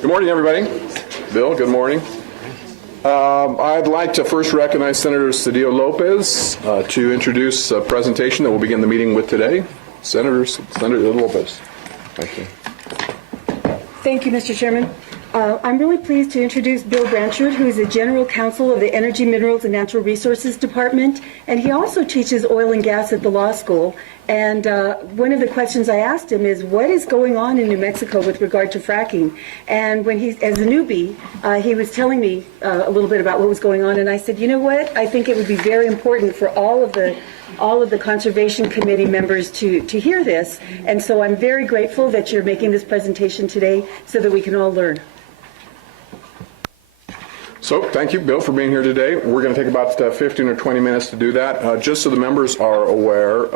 Good morning, everybody. Bill, good morning. I'd like to first recognize Senator Sedillo Lopez to introduce a presentation that we'll begin the meeting with today. Senator Lopez. Thank you. Thank you, Mr. Chairman. I'm really pleased to introduce Bill Branchard, who is the General Counsel of the Energy, Minerals, and Natural Resources Department, and he also teaches oil and gas at the law school. And one of the questions I asked him is, what is going on in New Mexico with regard to fracking? And when he, as a newbie, he was telling me a little bit about what was going on, and I said, you know what? I think it would be very important for all of the Conservation Committee members to hear this, and so I'm very grateful that you're making this presentation today so that we can all learn. So, thank you, Bill, for being here today. We're going to take about 15 or 20 minutes to do that. Just so the members are aware,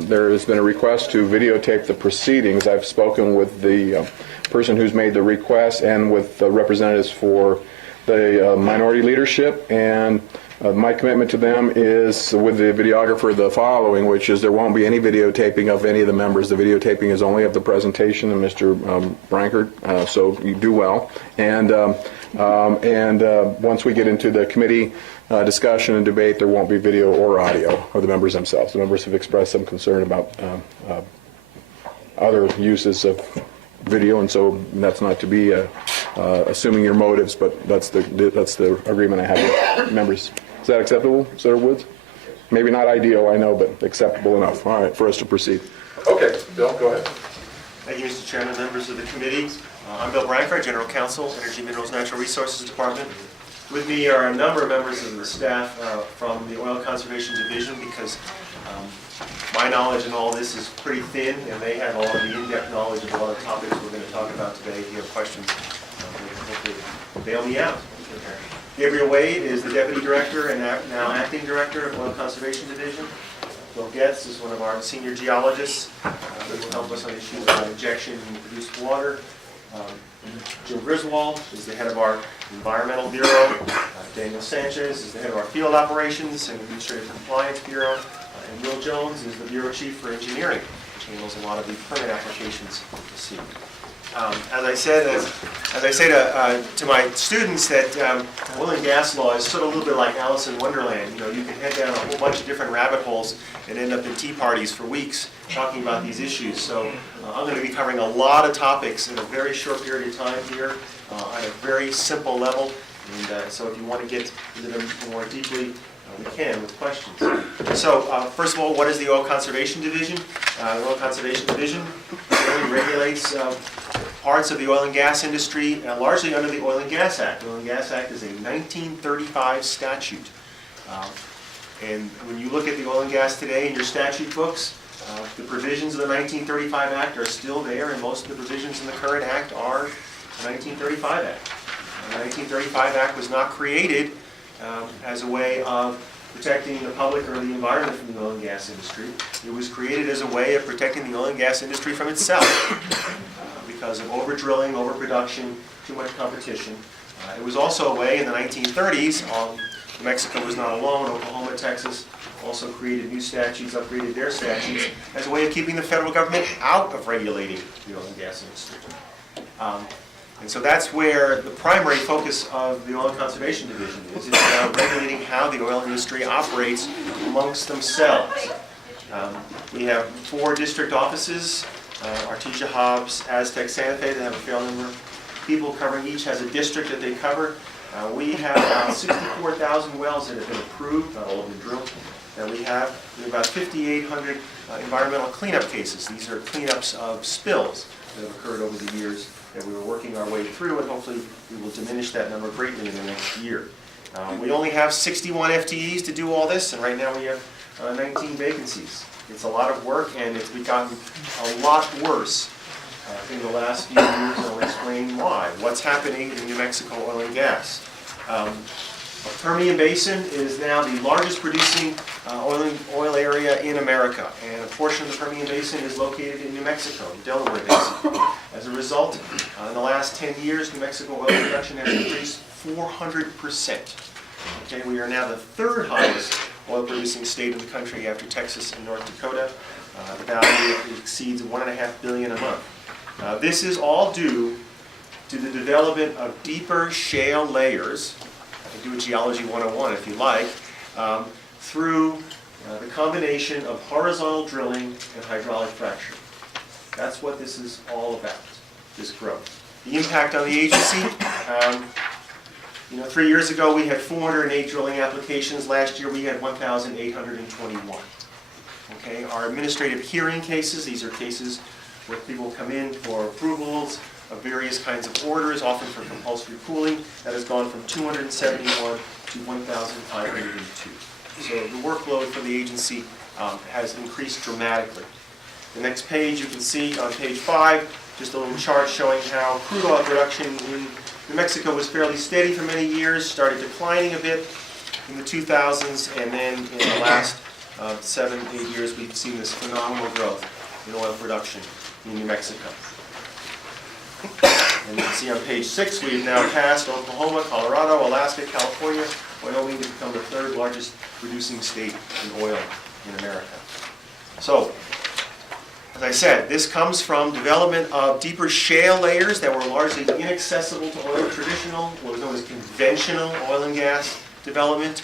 there has been a request to videotape the proceedings. I've spoken with the person who's made the request and with the representatives for the minority leadership, and my commitment to them is, with the videographer, the following, which is there won't be any videotaping of any of the members. The videotaping is only of the presentation and Mr. Branchard, so you do well. And once we get into the committee discussion and debate, there won't be video or audio of the members themselves. The members have expressed some concern about other uses of video, and so that's not to be assuming your motives, but that's the agreement I have with members. Is that acceptable, Senator Woods? Maybe not ideal, I know, but acceptable enough. All right, for us to proceed. Okay, Bill, go ahead. Thank you, Mr. Chairman, members of the committee. I'm Bill Branchard, General Counsel, Energy, Minerals, Natural Resources Department. With me are a number of members of the staff from the Oil Conservation Division, because my knowledge in all this is pretty thin, and they have all of the in-depth knowledge of a lot of topics we're going to talk about today. If you have questions, hopefully bail me out. Gabriel Wade is the Deputy Director and now Acting Director of Oil Conservation Division. Bill Getz is one of our senior geologists who will help us on issues about injection and produced water. Jim Griswold is the head of our Environmental Bureau. Daniel Sanchez is the head of our Field Operations and Administrative Compliance Bureau. And Will Jones is the Bureau Chief for Engineering, which handles a lot of the permit applications you see. As I say to my students, that oil and gas law is sort of a little bit like Alice in Wonderland. You know, you can head down a whole bunch of different rabbit holes and end up in tea parties for weeks talking about these issues. So I'm going to be covering a lot of topics in a very short period of time here on a very simple level. And so if you want to get into them more deeply, we can with questions. So first of all, what is the Oil Conservation Division? The Oil Conservation Division really regulates parts of the oil and gas industry, largely under the Oil and Gas Act. The Oil and Gas Act is a 1935 statute. And when you look at the oil and gas today in your statute books, the provisions of the 1935 Act are still there, and most of the provisions in the current Act are the 1935 Act. The 1935 Act was not created as a way of protecting the public or the environment from the oil and gas industry. It was created as a way of protecting the oil and gas industry from itself because of over-drilling, overproduction, too much competition. It was also a way in the 1930s, New Mexico was not alone, Oklahoma, Texas also created new statutes, upgraded their statutes, as a way of keeping the federal government out of regulating the oil and gas industry. And so that's where the primary focus of the Oil Conservation Division is. It's about regulating how the oil industry operates amongst themselves. We have 4 district offices, Artesia, Hobbs, Aztec, Santa Fe, that have a fair number of people covering. Each has a district that they cover. We have about 64,000 wells that have been approved, not all of them drilled. And we have about 5,800 environmental cleanup cases. These are cleanups of spills that have occurred over the years that we were working our way through, and hopefully we will diminish that number greatly in the next year. We only have 61 FTEs to do all this, and right now we have 19 vacancies. It's a lot of work, and it's gotten a lot worse in the last few years, and I'll explain why. What's happening in New Mexico oil and gas? The Permian Basin is now the largest producing oil area in America, and a portion of the Permian Basin is located in New Mexico, the Delaware Basin. As a result, in the last 10 years, New Mexico oil production has increased 400%. Okay, we are now the 3rd highest oil-producing state in the country after Texas and North Dakota. The value exceeds $1.5 billion a month. This is all due to the development of deeper shale layers. I can do a Geology 101 if you like, through the combination of horizontal drilling and hydraulic fracturing. That's what this is all about, this growth. The impact on the agency, 3 years ago we had 408 drilling applications. Last year we had 1,821. Okay, our administrative hearing cases, these are cases where people come in for approvals of various kinds of orders, often for compulsory pooling, that has gone from 271 to 1,502. So the workload for the agency has increased dramatically. The next page, you can see on page 5, just a little chart showing how crude oil production in New Mexico was fairly steady for many years, started declining a bit in the 2000s, and then in the last 7, 8 years, we've seen this phenomenal growth in oil production in New Mexico. And you can see on page 6, we've now passed Oklahoma, Colorado, Alaska, California, Wyoming to become the 3rd largest producing state in oil in America. So, as I said, this comes from development of deeper shale layers that were largely inaccessible to oil. Traditional, what was known as conventional oil and gas development.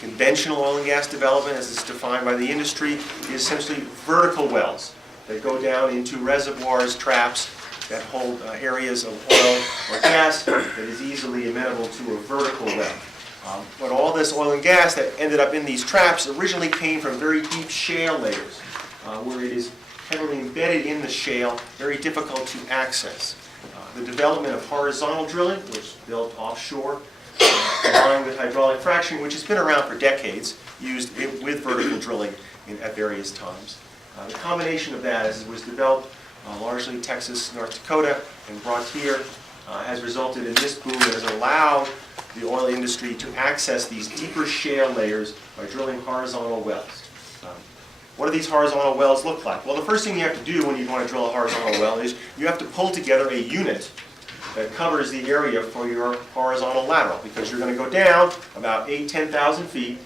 Conventional oil and gas development, as it's defined by the industry, is essentially vertical wells that go down into reservoirs, traps that hold areas of oil or gas that is easily amenable to a vertical well. But all this oil and gas that ended up in these traps originally came from very deep shale layers, where it is heavily embedded in the shale, very difficult to access. The development of horizontal drilling, which built offshore, combined with hydraulic fracturing, which has been around for decades, used with vertical drilling at various times. The combination of that, as it was developed largely in Texas, North Dakota, and brought here, has resulted in this boom that has allowed the oil industry to access these deeper shale layers by drilling horizontal wells. What do these horizontal wells look like? Well, the first thing you have to do when you want to drill a horizontal well is you have to pull together a unit that covers the area for your horizontal lateral, because you're going to go down about 8,000 to 10,000 feet,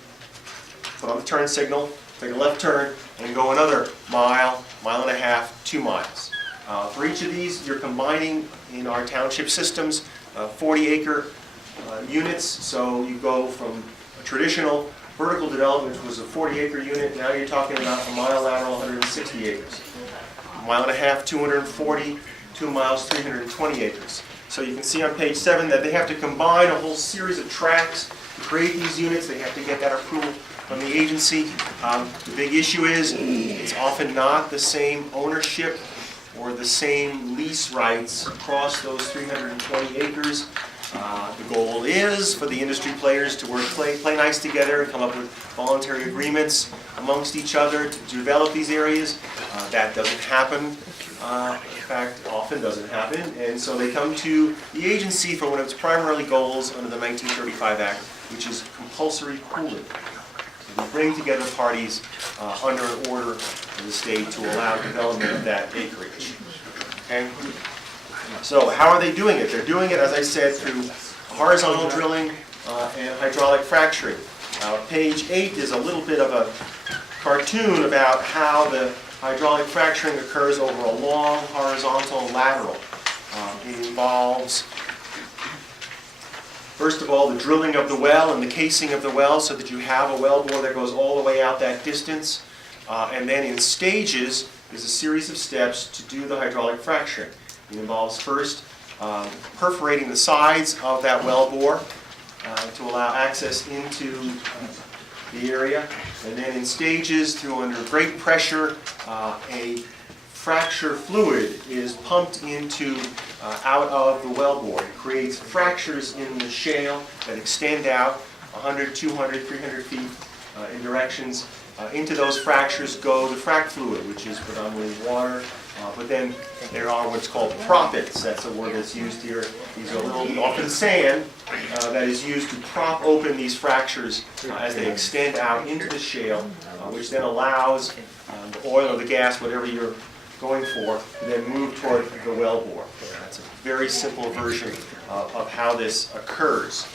put on the turn signal, take a left turn, and go another mile, mile and a half, 2 miles. For each of these, you're combining in our township systems 40-acre units, so you go from a traditional vertical development, which was a 40-acre unit, now you're talking about a mile lateral, 160 acres. A mile and a half, 240, 2 miles, 320 acres. So you can see on page 7 that they have to combine a whole series of tracks to create these units. They have to get that approval from the agency. The big issue is it's often not the same ownership or the same lease rights across those 320 acres. The goal is for the industry players to play nice together and come up with voluntary agreements amongst each other to develop these areas. That doesn't happen. In fact, often doesn't happen. And so they come to the agency for one of its primary goals under the 1935 Act, which is compulsory pooling. So we bring together parties under an order of the state to allow development of that acreage. Okay? So how are they doing it? They're doing it, as I said, through horizontal drilling and hydraulic fracturing. Page 8 is a little bit of a cartoon about how the hydraulic fracturing occurs over a long horizontal lateral. It involves, first of all, the drilling of the well and the casing of the well so that you have a well bore that goes all the way out that distance. And then in stages, there's a series of steps to do the hydraulic fracturing. It involves first perforating the sides of that well bore to allow access into the area, and then in stages, through under great pressure, a fracture fluid is pumped out of the well bore. It creates fractures in the shale that extend out 100, 200, 300 feet in directions. Into those fractures go the frac fluid, which is predominantly water. But then there are what's called proppets. That's a word that's used here. These are often sand that is used to prop open these fractures as they extend out into the shale, which then allows the oil or the gas, whatever you're going for, to then move toward the well bore. That's a very simple version of how this occurs.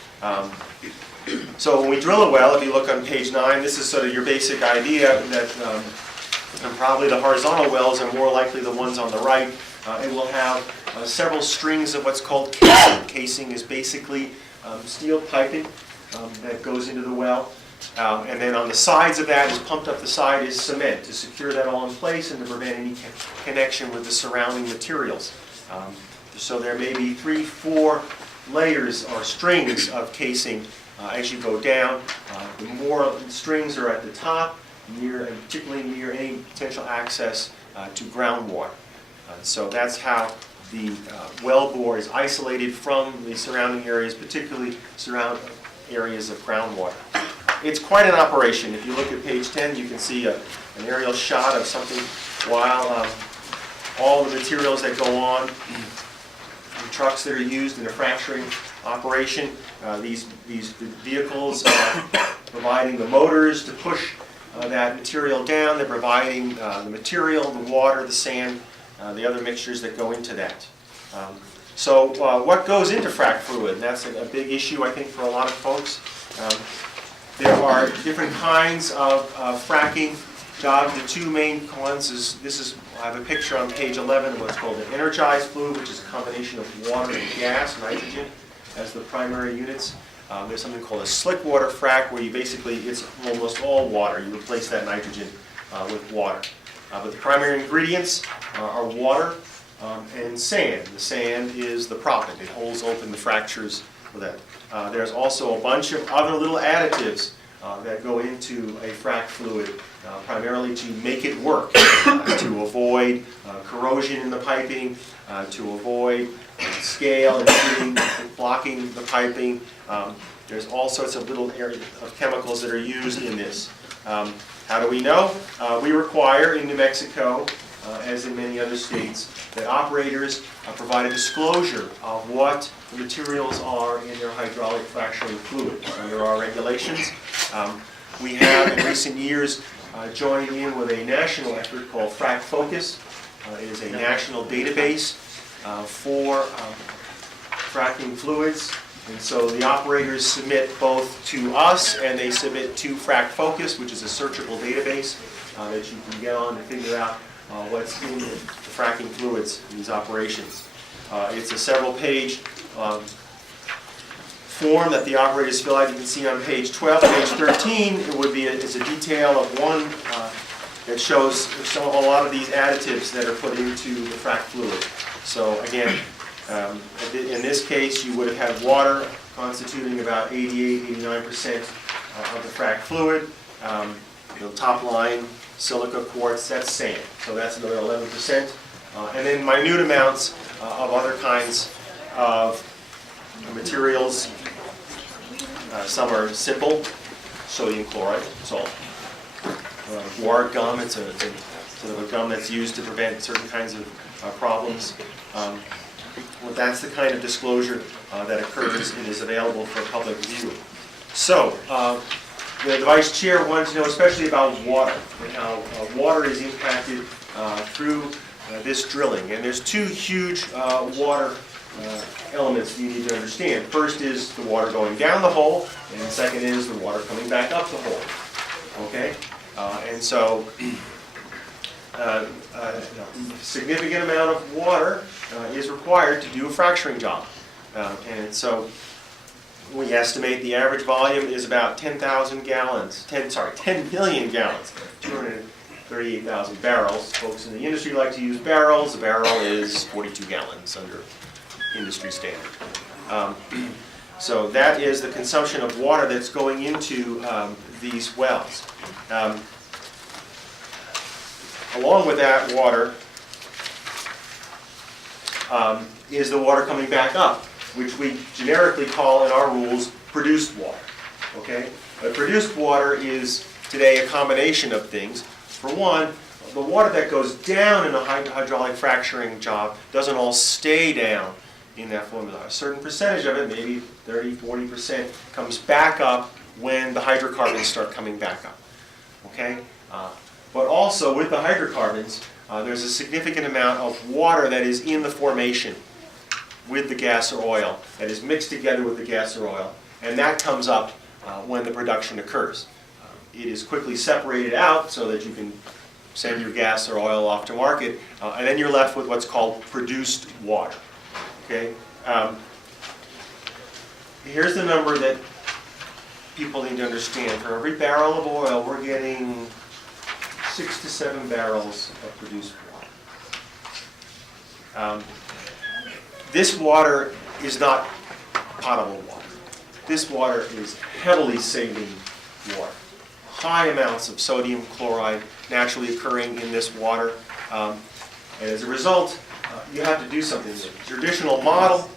So when we drill a well, if you look on page 9, this is sort of your basic idea that and probably the horizontal wells are more likely the ones on the right. It will have several strings of what's called casing. Casing is basically steel piping that goes into the well. And then on the sides of that is pumped up the side is cement to secure that all in place and to prevent any connection with the surrounding materials. So there may be 3, 4 layers or strings of casing as you go down. The more strings are at the top, and particularly near any potential access to groundwater. So that's how the well bore is isolated from the surrounding areas, particularly surrounding areas of groundwater. It's quite an operation. If you look at page 10, you can see an aerial shot of something while all the materials that go on, the trucks that are used in a fracturing operation, these vehicles are providing the motors to push that material down. They're providing the material, the water, the sand, the other mixtures that go into that. So what goes into frac fluid? And that's a big issue, I think, for a lot of folks. There are different kinds of fracking jobs. The two main ones I have a picture on page 11 of what's called an energized fluid, which is a combination of water and gas, nitrogen, as the primary units. There's something called a slick water frac, where it's almost all water. You replace that nitrogen with water. But the primary ingredients are water and sand. The sand is the proppant. It holds open the fractures for that. There's also a bunch of other little additives that go into a frac fluid, primarily to make it work, to avoid corrosion in the piping, to avoid scale and blocking the piping. There's all sorts of little areas of chemicals that are used in this. How do we know? We require in New Mexico, as in many other states, that operators provide a disclosure of what the materials are in their hydraulic fracturing fluid under our regulations. We have in recent years joined in with a national effort called Frac Focus. It is a national database for fracking fluids. And so the operators submit both to us and they submit to Frac Focus, which is a searchable database that you can get on to figure out what's in the fracking fluids in these operations. It's a several-page form that the operators fill out. You can see on page 12, page 13, it's a detail of one that shows a lot of these additives that are put into the frac fluid. So again, in this case, you would have had water constituting about 88–89% of the frac fluid. The top line, silica quartz, that's sand. So that's another 11%. And then minute amounts of other kinds of materials. Some are simple, sodium chloride, salt. Guar gum, it's a sort of a gum that's used to prevent certain kinds of problems. Well, that's the kind of disclosure that occurs and is available for public view. So, the Vice Chair wanted to know especially about water, and how water is impacted through this drilling. And there's two huge water elements you need to understand. First is the water going down the hole, and the second is the water coming back up the hole. Okay? And so, a significant amount of water is required to do a fracturing job. And so, we estimate the average volume is about 10,000 gallons, 10 million gallons, 238,000 barrels. Folks in the industry like to use barrels. A barrel is 42 gallons under industry standard. So that is the consumption of water that's going into these wells. Along with that water is the water coming back up, which we generically call in our rules produced water. Okay? But produced water is today a combination of things. For one, the water that goes down in a hydraulic fracturing job doesn't all stay down in that formula. A certain percentage of it, maybe 30–40%, comes back up when the hydrocarbons start coming back up. Okay? But also with the hydrocarbons, there's a significant amount of water that is in the formation with the gas or oil, that is mixed together with the gas or oil, and that comes up when the production occurs. It is quickly separated out so that you can send your gas or oil off to market, and then you're left with what's called produced water. Okay? Here's the number that people need to understand. For every barrel of oil, we're getting 6 to 7 barrels of produced water. This water is not potable water. This water is heavily saline water. High amounts of sodium chloride naturally occurring in this water. And as a result, you have to do something with it. The traditional model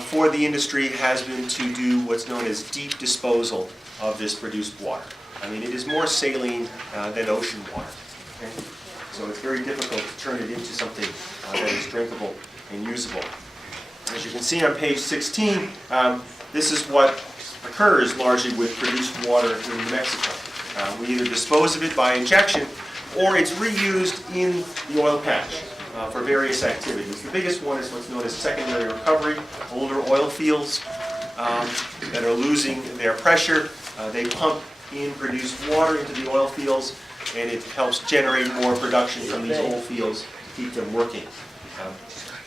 for the industry has been to do what's known as deep disposal of this produced water. I mean, it is more saline than ocean water. Okay? So it's very difficult to turn it into something that is drinkable and usable. As you can see on page 16, this is what occurs largely with produced water in New Mexico. We either dispose of it by injection or it's reused in the oil patch for various activities. The biggest one is what's known as secondary recovery. Older oil fields that are losing their pressure, they pump in produced water into the oil fields, and it helps generate more production from these old fields to keep them working.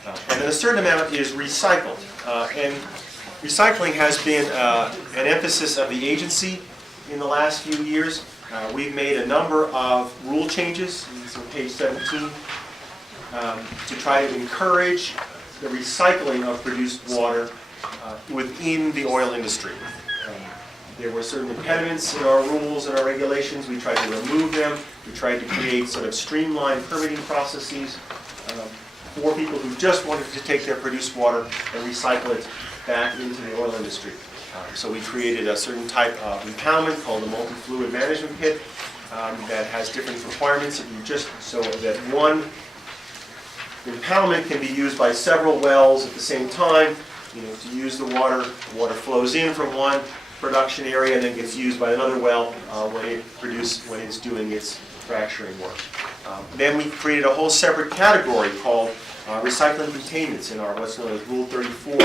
And then a certain amount is recycled. And recycling has been an emphasis of the agency in the last few years. We've made a number of rule changes, this is on page 17, to try to encourage the recycling of produced water within the oil industry. There were certain impediments in our rules and our regulations. We tried to remove them. We tried to create sort of streamlined permitting processes for people who just wanted to take their produced water and recycle it back into the oil industry. So we created a certain type of impoundment called the multi-fluid management pit that has different requirements. So that one impoundment can be used by several wells at the same time. To use the water flows in from one production area and then gets used by another well when it's doing its fracturing work. Then we created a whole separate category called recycling containments in our what's known as Rule 34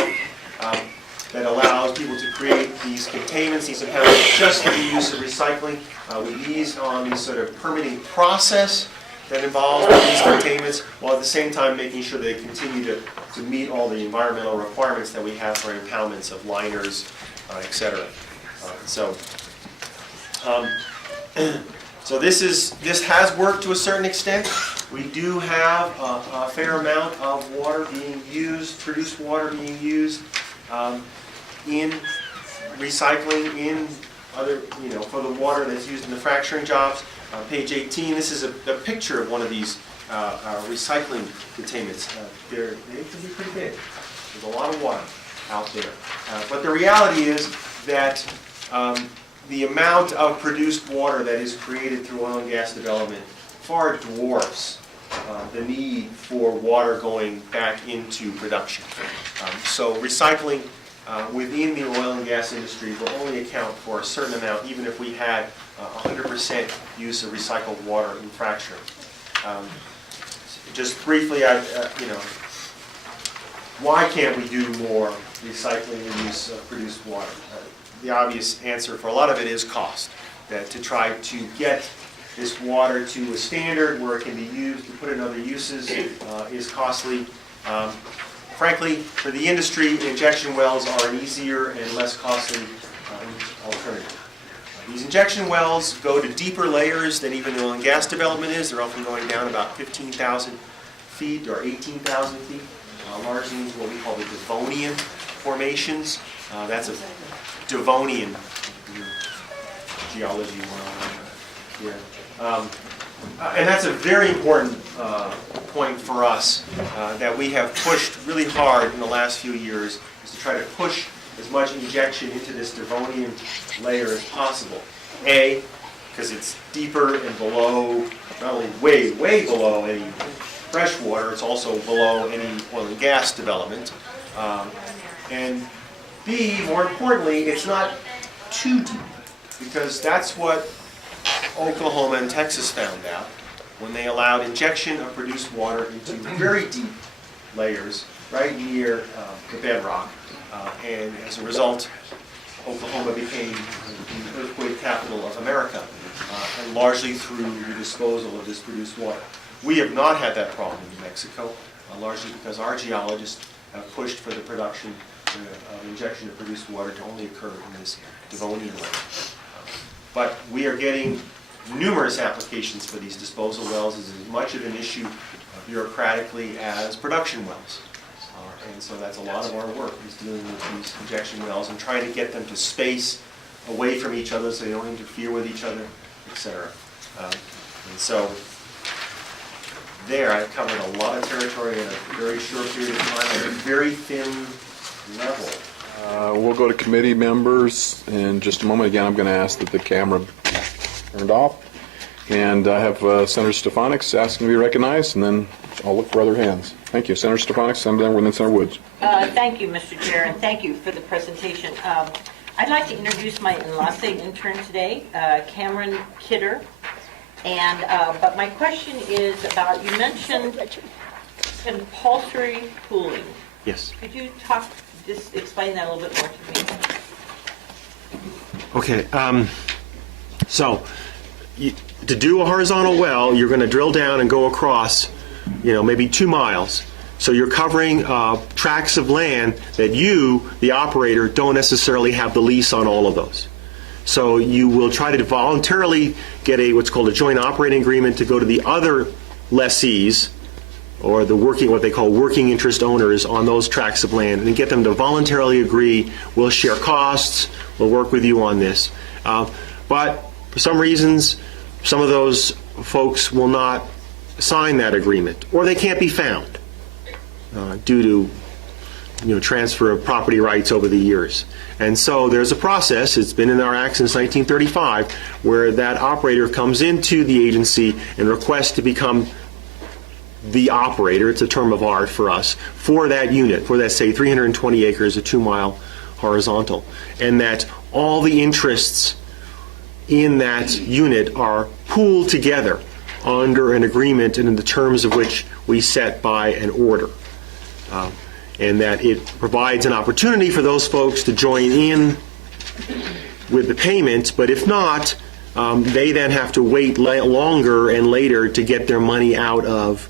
that allows people to create these containments, these impoundments, just for the use of recycling. We ease on the sort of permitting process that involves these containments, while at the same time making sure they continue to meet all the environmental requirements that we have for impoundments of liners, etc. So this has worked to a certain extent. We do have a fair amount of water being used, produced water being used in recycling, in other, for the water that's used in the fracturing jobs. Page 18, this is a picture of one of these recycling containments. They can be pretty big. There's a lot of water out there. But the reality is that the amount of produced water that is created through oil and gas development far dwarfs the need for water going back into production. So recycling within the oil and gas industry will only account for a certain amount, even if we had 100% use of recycled water in fracturing. Just briefly, why can't we do more recycling and use of produced water? The obvious answer for a lot of it is cost. That to try to get this water to a standard where it can be used to put in other uses is costly. Frankly, for the industry, injection wells are an easier and less costly alternative. These injection wells go to deeper layers than even oil and gas development is. They're often going down about 15,000 feet or 18,000 feet, largely into what we call the Devonian formations. That's a Devonian geology 101 here. And that's a very important point for us that we have pushed really hard in the last few years, is to try to push as much injection into this Devonian layer as possible. A, because it's deeper and below, not only way, way below any fresh water, it's also below any oil and gas development. And B, more importantly, it's not too deep, because that's what Oklahoma and Texas found out when they allowed injection of produced water into very deep layers right near the bedrock. And as a result, Oklahoma became the earthquake capital of America and largely through the disposal of this produced water. We have not had that problem in New Mexico, largely because our geologists have pushed for the production of injection of produced water to only occur in this Devonian land. But we are getting numerous applications for these disposal wells. It's as much of an issue bureaucratically as production wells. And so that's a lot of our work, is dealing with these injection wells and trying to get them to space away from each other so they don't interfere with each other, etc. And so there I've covered a lot of territory in a very short period of time at a very thin level. We'll go to committee members in just a moment. Again, I'm going to ask that the camera turned off. And I have Senator Stefanics asking to be recognized, and then I'll look for other hands. Thank you. Senator Stefanics, Senator Woods. Thank you, Mr. Chair, and thank you for the presentation. I'd like to introduce my enlace intern today, Cameron Kidder. And but my question is about, you mentioned compulsory pooling. Yes. Could you just explain that a little bit more to me? Okay. So to do a horizontal well, you're going to drill down and go across, maybe 2 miles. So you're covering tracts of land that you, the operator, don't necessarily have the lease on all of those. So you will try to voluntarily get what's called a joint operating agreement to go to the other lessees, or what they call working interest owners on those tracts of land, and get them to voluntarily agree, we'll share costs, we'll work with you on this. But for some reasons, some of those folks will not sign that agreement, or they can't be found due to transfer of property rights over the years. And so there's a process, it's been in our act since 1935, where that operator comes into the agency and requests to become the operator, it's a term of art for us, for that unit, for that, say, 320 acres, a 2-mile horizontal, and that all the interests in that unit are pooled together under an agreement and in the terms of which we set by an order. And that it provides an opportunity for those folks to join in with the payment, but if not, they then have to wait longer and later to get their money out of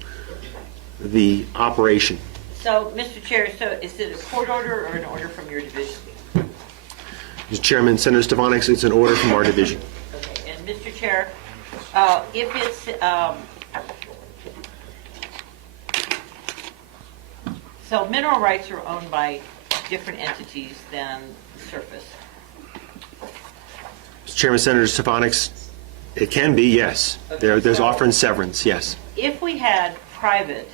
the operation. So, Mr. Chair, is it a court order or an order from your division? Mr. Chairman, Senator Stefanics, it's an order from our division. Okay, and Mr. Chair, if it's so mineral rights are owned by different entities than surface. Mr. Chairman, Senator Stefanics, it can be, yes. Okay, There's so often severance, yes. if we had private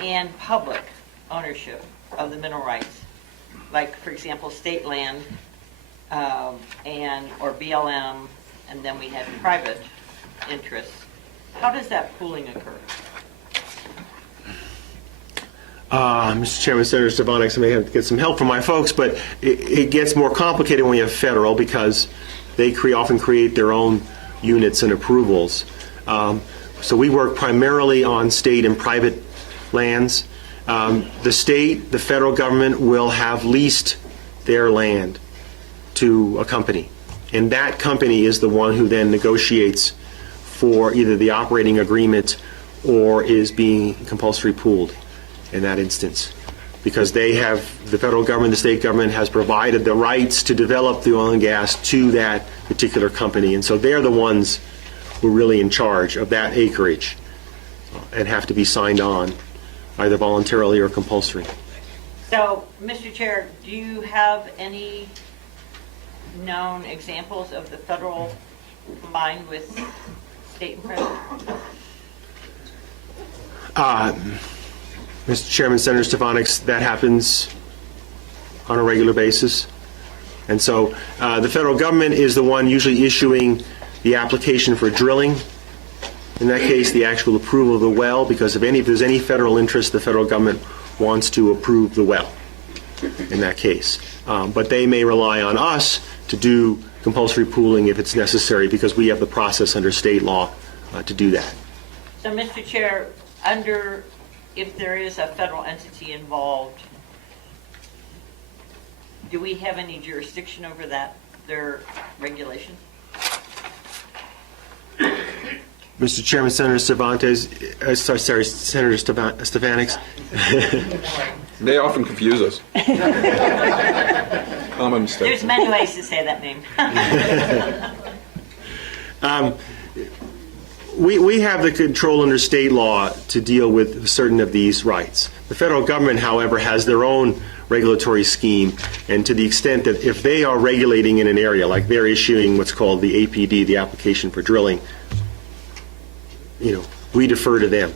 and public ownership of the mineral rights, like, for example, state land or BLM, and then we had private interests, how does that pooling occur? Mr. Chairman, Senator Stefanics, I may have to get some help from my folks, but it gets more complicated when you have federal, because they often create their own units and approvals. So we work primarily on state and private lands. The state, the federal government will have leased their land to a company, and that company is the one who then negotiates for either the operating agreement or is being compulsory pooled in that instance, because the federal government, the state government has provided the rights to develop the oil and gas to that particular company, and so they're the ones who are really in charge of that acreage and have to be signed on either voluntarily or compulsory. So, Mr. Chair, do you have any known examples of the federal combined with state and private? Mr. Chairman, Senator Stefanics, that happens on a regular basis. And so the federal government is the one usually issuing the application for drilling. In that case, the actual approval of the well, because if there's any federal interest, the federal government wants to approve the well in that case. But they may rely on us to do compulsory pooling if it's necessary, because we have the process under state law to do that. So, Mr. Chair, if there is a federal entity involved, do we have any jurisdiction over their regulation? Mr. Chairman, Senator Cervantes, sorry, Senator Stefanics. They often confuse us. Common mistake. There's many ways to say that name. We have the control under state law to deal with certain of these rights. The federal government, however, has their own regulatory scheme, and to the extent that if they are regulating in an area, like they're issuing what's called the APD, the application for drilling, we defer to them.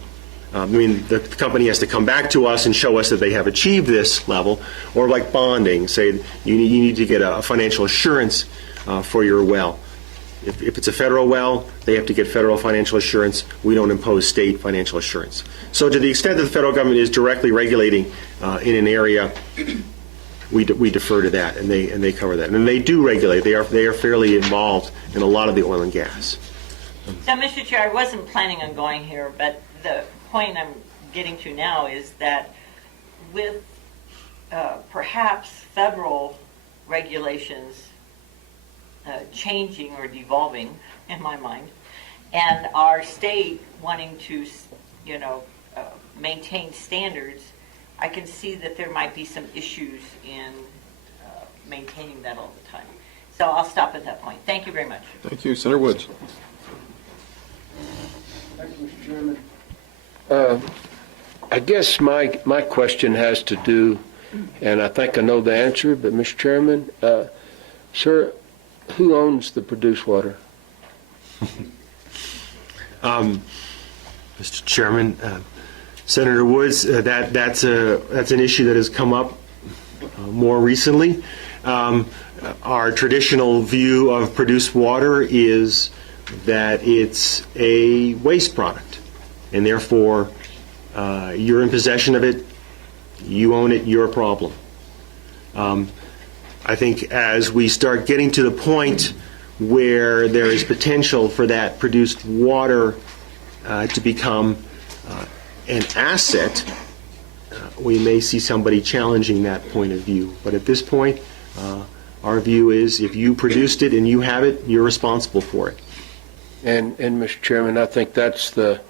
The company has to come back to us and show us that they have achieved this level, or like bonding, say you need to get a financial assurance for your well. If it's a federal well, they have to get federal financial assurance. We don't impose state financial assurance. So to the extent that the federal government is directly regulating in an area, we defer to that, and they cover that. And they do regulate. They are fairly involved in a lot of the oil and gas. So, Mr. Chair, I wasn't planning on going here, but the point I'm getting to now is that with perhaps federal regulations changing or devolving, in my mind, and our state wanting to, maintain standards, I can see that there might be some issues in maintaining that all the time. So I'll stop at that point. Thank you very much. Thank you. Senator Woods. Thank you, Mr. Chairman. I guess my question has to do, and I think I know the answer, but Mr. Chairman, sir, who owns the produced water? Mr. Chairman, Senator Woods, that's an issue that has come up more recently. Our traditional view of produced water is that it's a waste product, and therefore you're in possession of it, you own it, your problem. I think as we start getting to the point where there is potential for that produced water to become an asset, we may see somebody challenging that point of view. But at this point, our view is if you produced it and you have it, you're responsible for it. And Mr. Chairman, I think that's the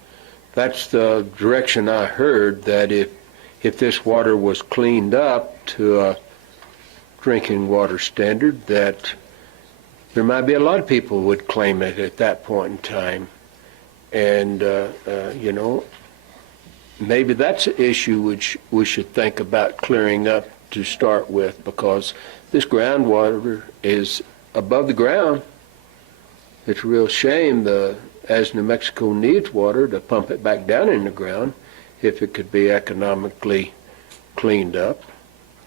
direction I heard, that if this water was cleaned up to a drinking water standard, that there might be a lot of people would claim it at that point in time. And, maybe that's an issue which we should think about clearing up to start with, because this groundwater is above the ground. It's a real shame, as New Mexico needs water, to pump it back down in the ground if it could be economically cleaned up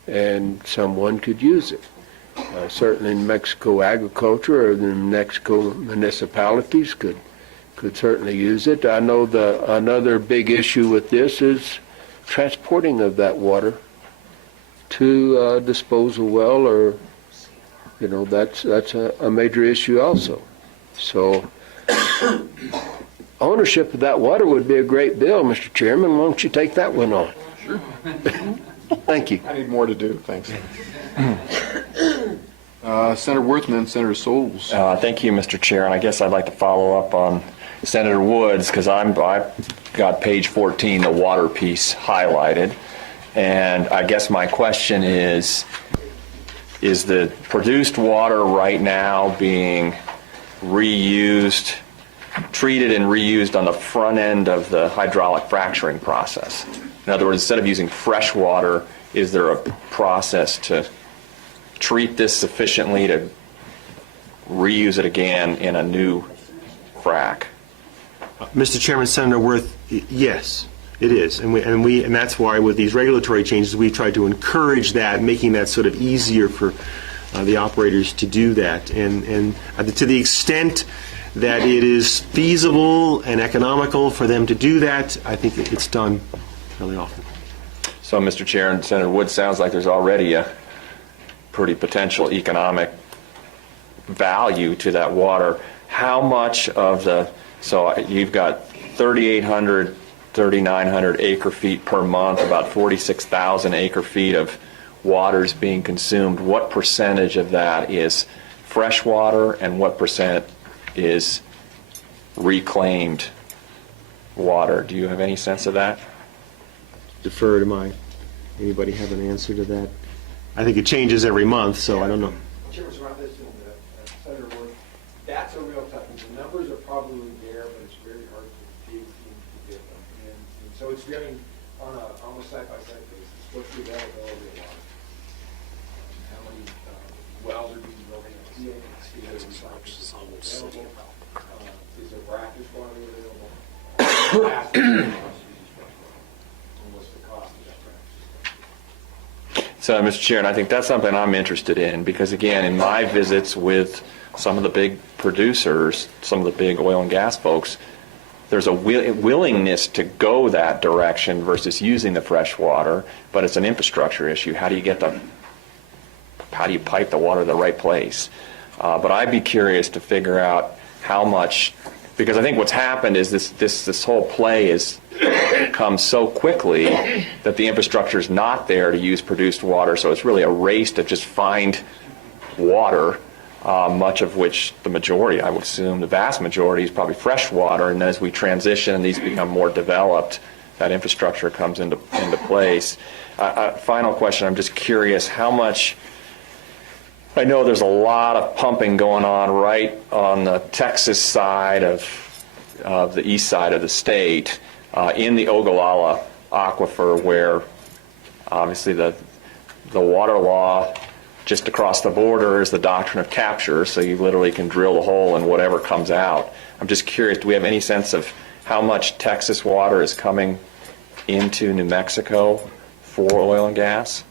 and someone could use it. Certainly New Mexico agriculture or the New Mexico municipalities could certainly use it. I know another big issue with this is transporting of that water to a disposal well, or that's a major issue also. So ownership of that water would be a great bill, Mr. Chairman. Why don't you take that one on? Sure. Thank you. I need more to do. Thanks. Senator Wirth and then Senator Souls. Thank you, Mr. Chair. And I guess I'd like to follow up on Senator Woods, because I've got page 14, the water piece highlighted. And I guess my question is the produced water right now being reused, treated and reused on the front end of the hydraulic fracturing process? In other words, instead of using fresh water, is there a process to treat this sufficiently to reuse it again in a new frac? Mr. Chairman, Senator Wirth, yes, it is, and that's why with these regulatory changes we've tried to encourage that, making that sort of easier for the operators to do that, and to the extent that it is feasible and economical for them to do that, I think it's done fairly often. So, Mr. Chair and Senator Woods, sounds like there's already a pretty potential economic value to that water. How much of so you've got 3,800, 3,900 acre feet per month, about 46,000 acre feet of waters being consumed. What percentage of that is fresh water and what percent is reclaimed water. Do you have any sense of that? Defer to anybody have an answer to that? I think it changes every month, so I don't know. Chairman Cervantes and Senator Wirth, that's a real tough one. The numbers are probably there, but it's very hard for the team to get them. And so it's getting on a almost side-by-side basis. What's the availability of water? How many wells are being built in the field? Is there recycling available? Is there brackish water available? And what's the cost of that brackish? So, Mr. Chair, and I think that's something I'm interested in because, again, in my visits with some of the big producers, some of the big oil and gas folks, there's a willingness to go that direction versus using the fresh water, but it's an infrastructure issue. How do you pipe the water to the right place? But I'd be curious to figure out how much, because I think what's happened is this whole play is come so quickly that the infrastructure is not there to use produced water, so it's really a race to just find water, much of which the majority, I would assume, the vast majority is probably fresh water, and as we transition and these become more developed, that infrastructure comes into place. Final question, I'm just curious how much, I know there's a lot of pumping going on right on the Texas side of the east side of the state, in the Ogallala aquifer, where obviously the water law just across the border is the doctrine of capture, so you literally can drill the hole and whatever comes out. I'm just curious, do we have any sense of how much Texas water is coming into New Mexico for oil and gas?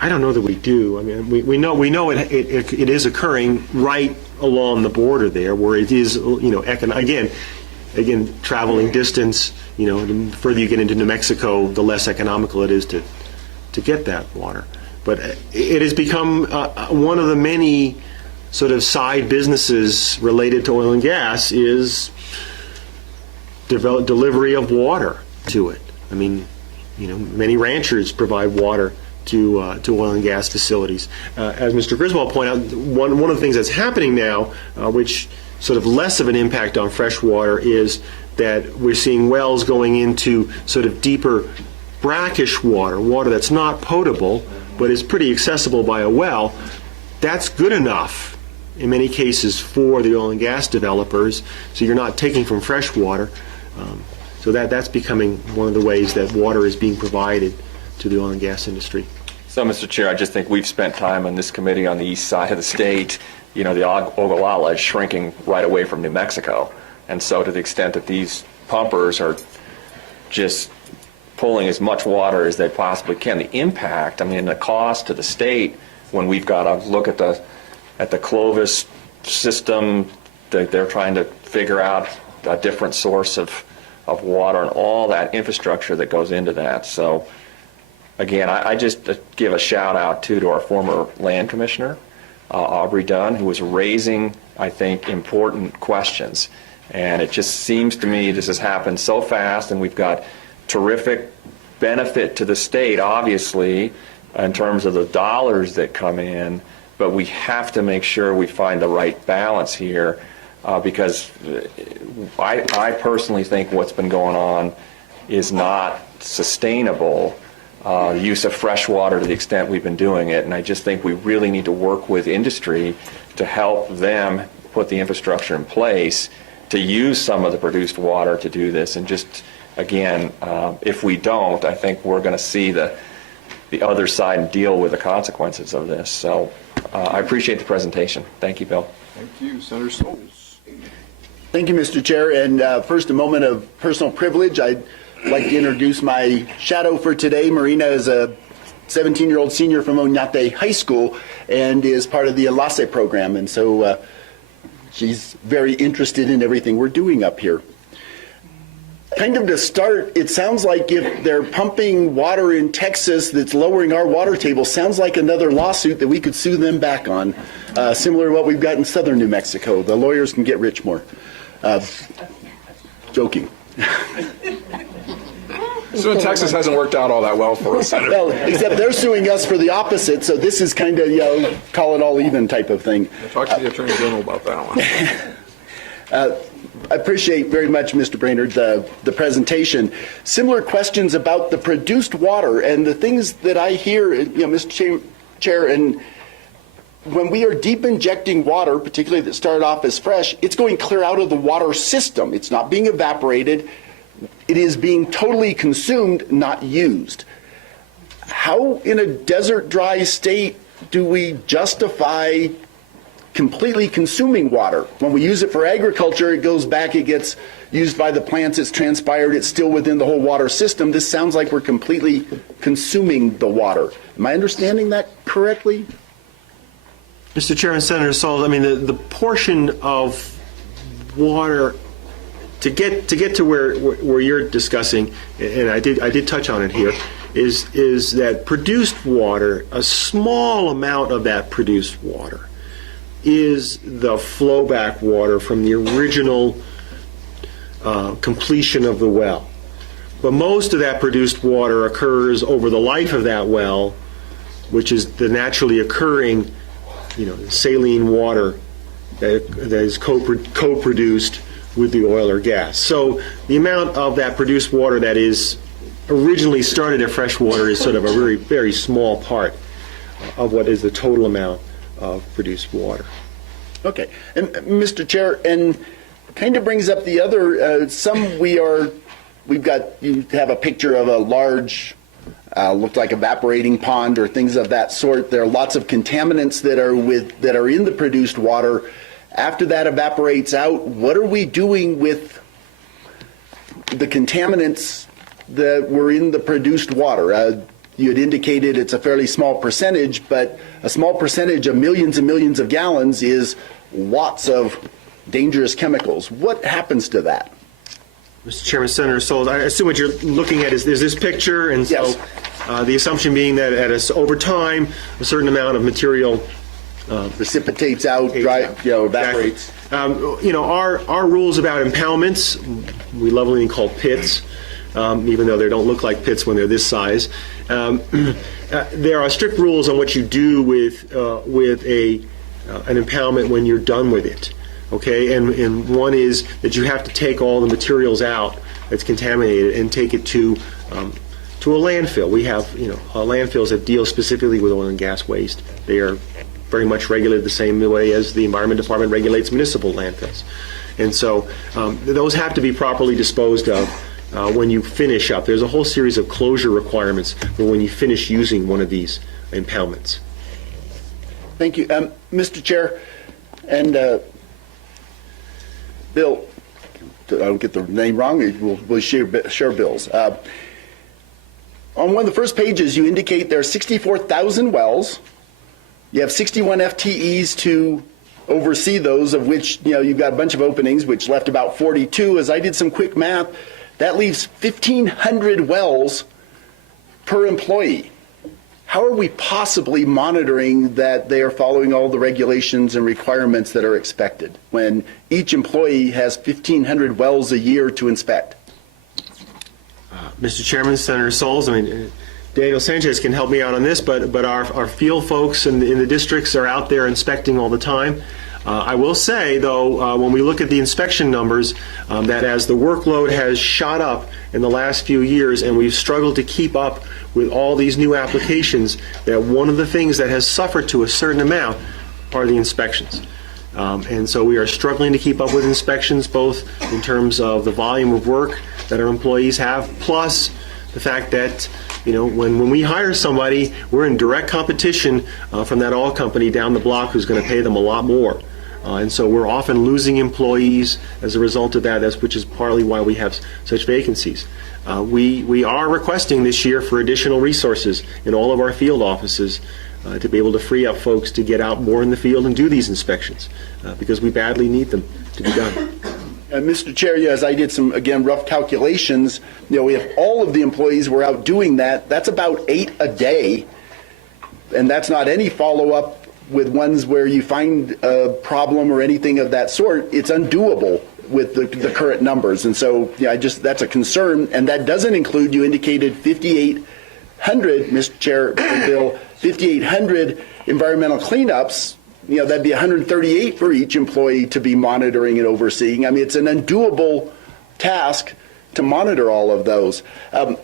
I don't know that we do. I mean, we know it is occurring right along the border there, where it is, again, traveling distance. The further you get into New Mexico, the less economical it is to get that water. But it has become one of the many sort of side businesses related to oil and gas is delivery of water to it. I mean, many ranchers provide water to oil and gas facilities. As Mr. Griswold pointed out, one of the things that's happening now, which sort of less of an impact on fresh water, is that we're seeing wells going into sort of deeper brackish water that's not potable, but is pretty accessible by a well. That's good enough in many cases for the oil and gas developers, so you're not taking from fresh water. So that's becoming one of the ways that water is being provided to the oil and gas industry. So, Mr. Chair, I just think we've spent time on this committee on the east side of the state. The Ogallala is shrinking right away from New Mexico. And so to the extent that these pumpers are just pulling as much water as they possibly can, the impact, the cost to the state when we've got to look at the Clovis system, that they're trying to figure out a different source of water and all that infrastructure that goes into that. So, again, I just give a shout out to our former land commissioner, Aubrey Dunn, who was raising, I think, important questions. And it just seems to me this has happened so fast, and we've got terrific benefit to the state, obviously, in terms of the dollars that come in, but we have to make sure we find the right balance here, because I personally think what's been going on is not sustainable. Use of fresh water to the extent we've been doing it, and I just think we really need to work with industry to help them put the infrastructure in place to use some of the produced water to do this. And just, again, if we don't, I think we're going to see the other side and deal with the consequences of this. So I appreciate the presentation. Thank you, Bill. Thank you. Senator Stoles. Thank you, Mr. Chair. And first, a moment of personal privilege. I'd like to introduce my shadow for today. Marina is a 17-year-old senior from Oñate High School and is part of the Enlace program. And so she's very interested in everything we're doing up here. Kind of to start, it sounds like if they're pumping water in Texas that's lowering our water table, sounds like another lawsuit that we could sue them back on, similar to what we've got in southern New Mexico. The lawyers can get rich more. Joking. So Texas hasn't worked out all that well for us, Senator. Well, except they're suing us for the opposite, so this is kind of, call it all even type of thing. Talk to the Attorney General about that one. I appreciate very much, Mr. Brainerd, the presentation. Similar questions about the produced water and the things that I hear, Mr. Chair, and when we are deep injecting water, particularly that started off as fresh, it's going clear out of the water system. It's not being evaporated. It is being totally consumed, not used. How, in a desert dry state, do we justify completely consuming water? When we use it for agriculture, it goes back, it gets used by the plants, it's transpired, it's still within the whole water system. This sounds like we're completely consuming the water. Am I understanding that correctly? Mr. Chairman, Senator Sauls, I mean, the portion of water to get to where you're discussing, and I did touch on it here, is that produced water, a small amount of that produced water is the flowback water from the original completion of the well. But most of that produced water occurs over the life of that well, which is the naturally occurring saline water that is co-produced with the oil or gas. So the amount of that produced water that is originally started as fresh water is sort of a very, very small part of what is the total amount of produced water. Okay. And Mr. Chair, and kind of brings up the other, we've got, you have a picture of a large looked like evaporating pond or things of that sort. There are lots of contaminants that are in the produced water. After that evaporates out, what are we doing with the contaminants that were in the produced water? You had indicated it's a fairly small percentage, but a small percentage of millions and millions of gallons is lots of dangerous chemicals. What happens to that? Mr. Chairman, Senator Sauls, I assume what you're looking at is this picture, and so Yes. The assumption being that over time, a certain amount of material Precipitates out, evaporates. Our rules about impoundments, we lovingly call pits, even though they don't look like pits when they're this size. There are strict rules on what you do with an impoundment when you're done with it. Okay, and one is that you have to take all the materials out that's contaminated and take it to a landfill. We have landfills that deal specifically with oil and gas waste. They are very much regulated the same way as the Environment Department regulates municipal landfills, and so those have to be properly disposed of when you finish up. There's a whole series of closure requirements for when you finish using one of these impoundments. Thank you, Mr. Chair, and. Bill, I don't get the name wrong, we'll share bills. On one of the first pages, you indicate there are 64,000 wells. You have 61 FTEs to oversee those, of which, you've got a bunch of openings, which left about 42. As I did some quick math, that leaves 1,500 wells per employee. How are we possibly monitoring that they are following all the regulations and requirements that are expected when each employee has 1,500 wells a year to inspect? Mr. Chairman, Senator Sauls, Daniel Sanchez can help me out on this, but our field folks in the districts are out there inspecting all the time. I will say, though, when we look at the inspection numbers, that as the workload has shot up in the last few years and we've struggled to keep up with all these new applications, that one of the things that has suffered to a certain amount are the inspections. And so we are struggling to keep up with inspections, both in terms of the volume of work that our employees have, plus the fact that when we hire somebody, we're in direct competition from that oil company down the block who's going to pay them a lot more. And so we're often losing employees as a result of that, which is partly why we have such vacancies. We are requesting this year for additional resources in all of our field offices to be able to free up folks to get out more in the field and do these inspections because we badly need them to be done. Mr. Chair, as I did some, again, rough calculations, if all of the employees were out doing that, that's about 8 a day, and that's not any follow-up with ones where you find a problem or anything of that sort. It's undoable with the current numbers, and so that's a concern, and that doesn't include, you indicated 5,800, Mr. Chair, Bill, 5,800 environmental cleanups that'd be 138 for each employee to be monitoring and overseeing. I mean, it's an undoable task to monitor all of those,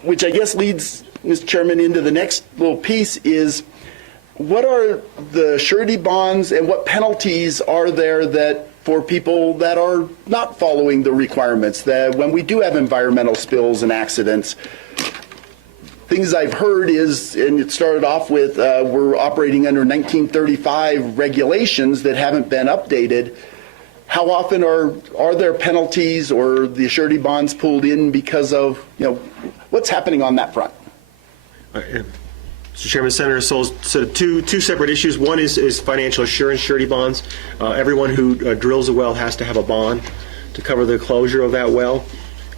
which I guess leads, Mr. Chairman, into the next little piece is, what are the surety bonds and what penalties are there that for people that are not following the requirements, that when we do have environmental spills and accidents? Things I've heard is, and it started off with, we're operating under 1935 regulations that haven't been updated. How often are there penalties or the surety bonds pulled in because of, what's happening on that front? Mr. Chairman, Senator Souls, so two separate issues. One is financial assurance surety bonds. Everyone who drills a well has to have a bond to cover the closure of that well.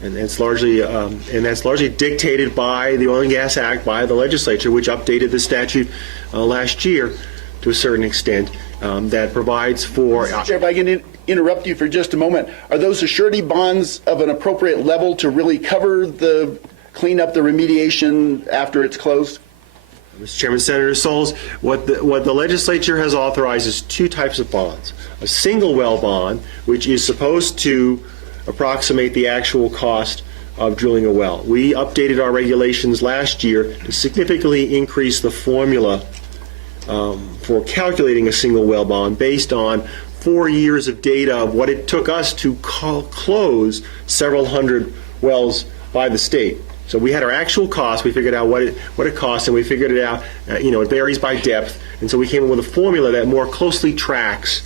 And that's largely dictated by the Oil and Gas Act, by the legislature, which updated the statute last year to a certain extent, that provides for. Chair, if I can interrupt you for just a moment, are those surety bonds of an appropriate level to really cover the cleanup, the remediation after it's closed? Mr. Chairman, Senator Souls, what the legislature has authorized is two types of bonds: a single well bond, which is supposed to approximate the actual cost of drilling a well. We updated our regulations last year to significantly increase the formula for calculating a single well bond based on 4 years of data of what it took us to close several hundred wells by the state. So we had our actual cost, we figured out what it costs, and we figured it out, it varies by depth, and so we came up with a formula that more closely tracks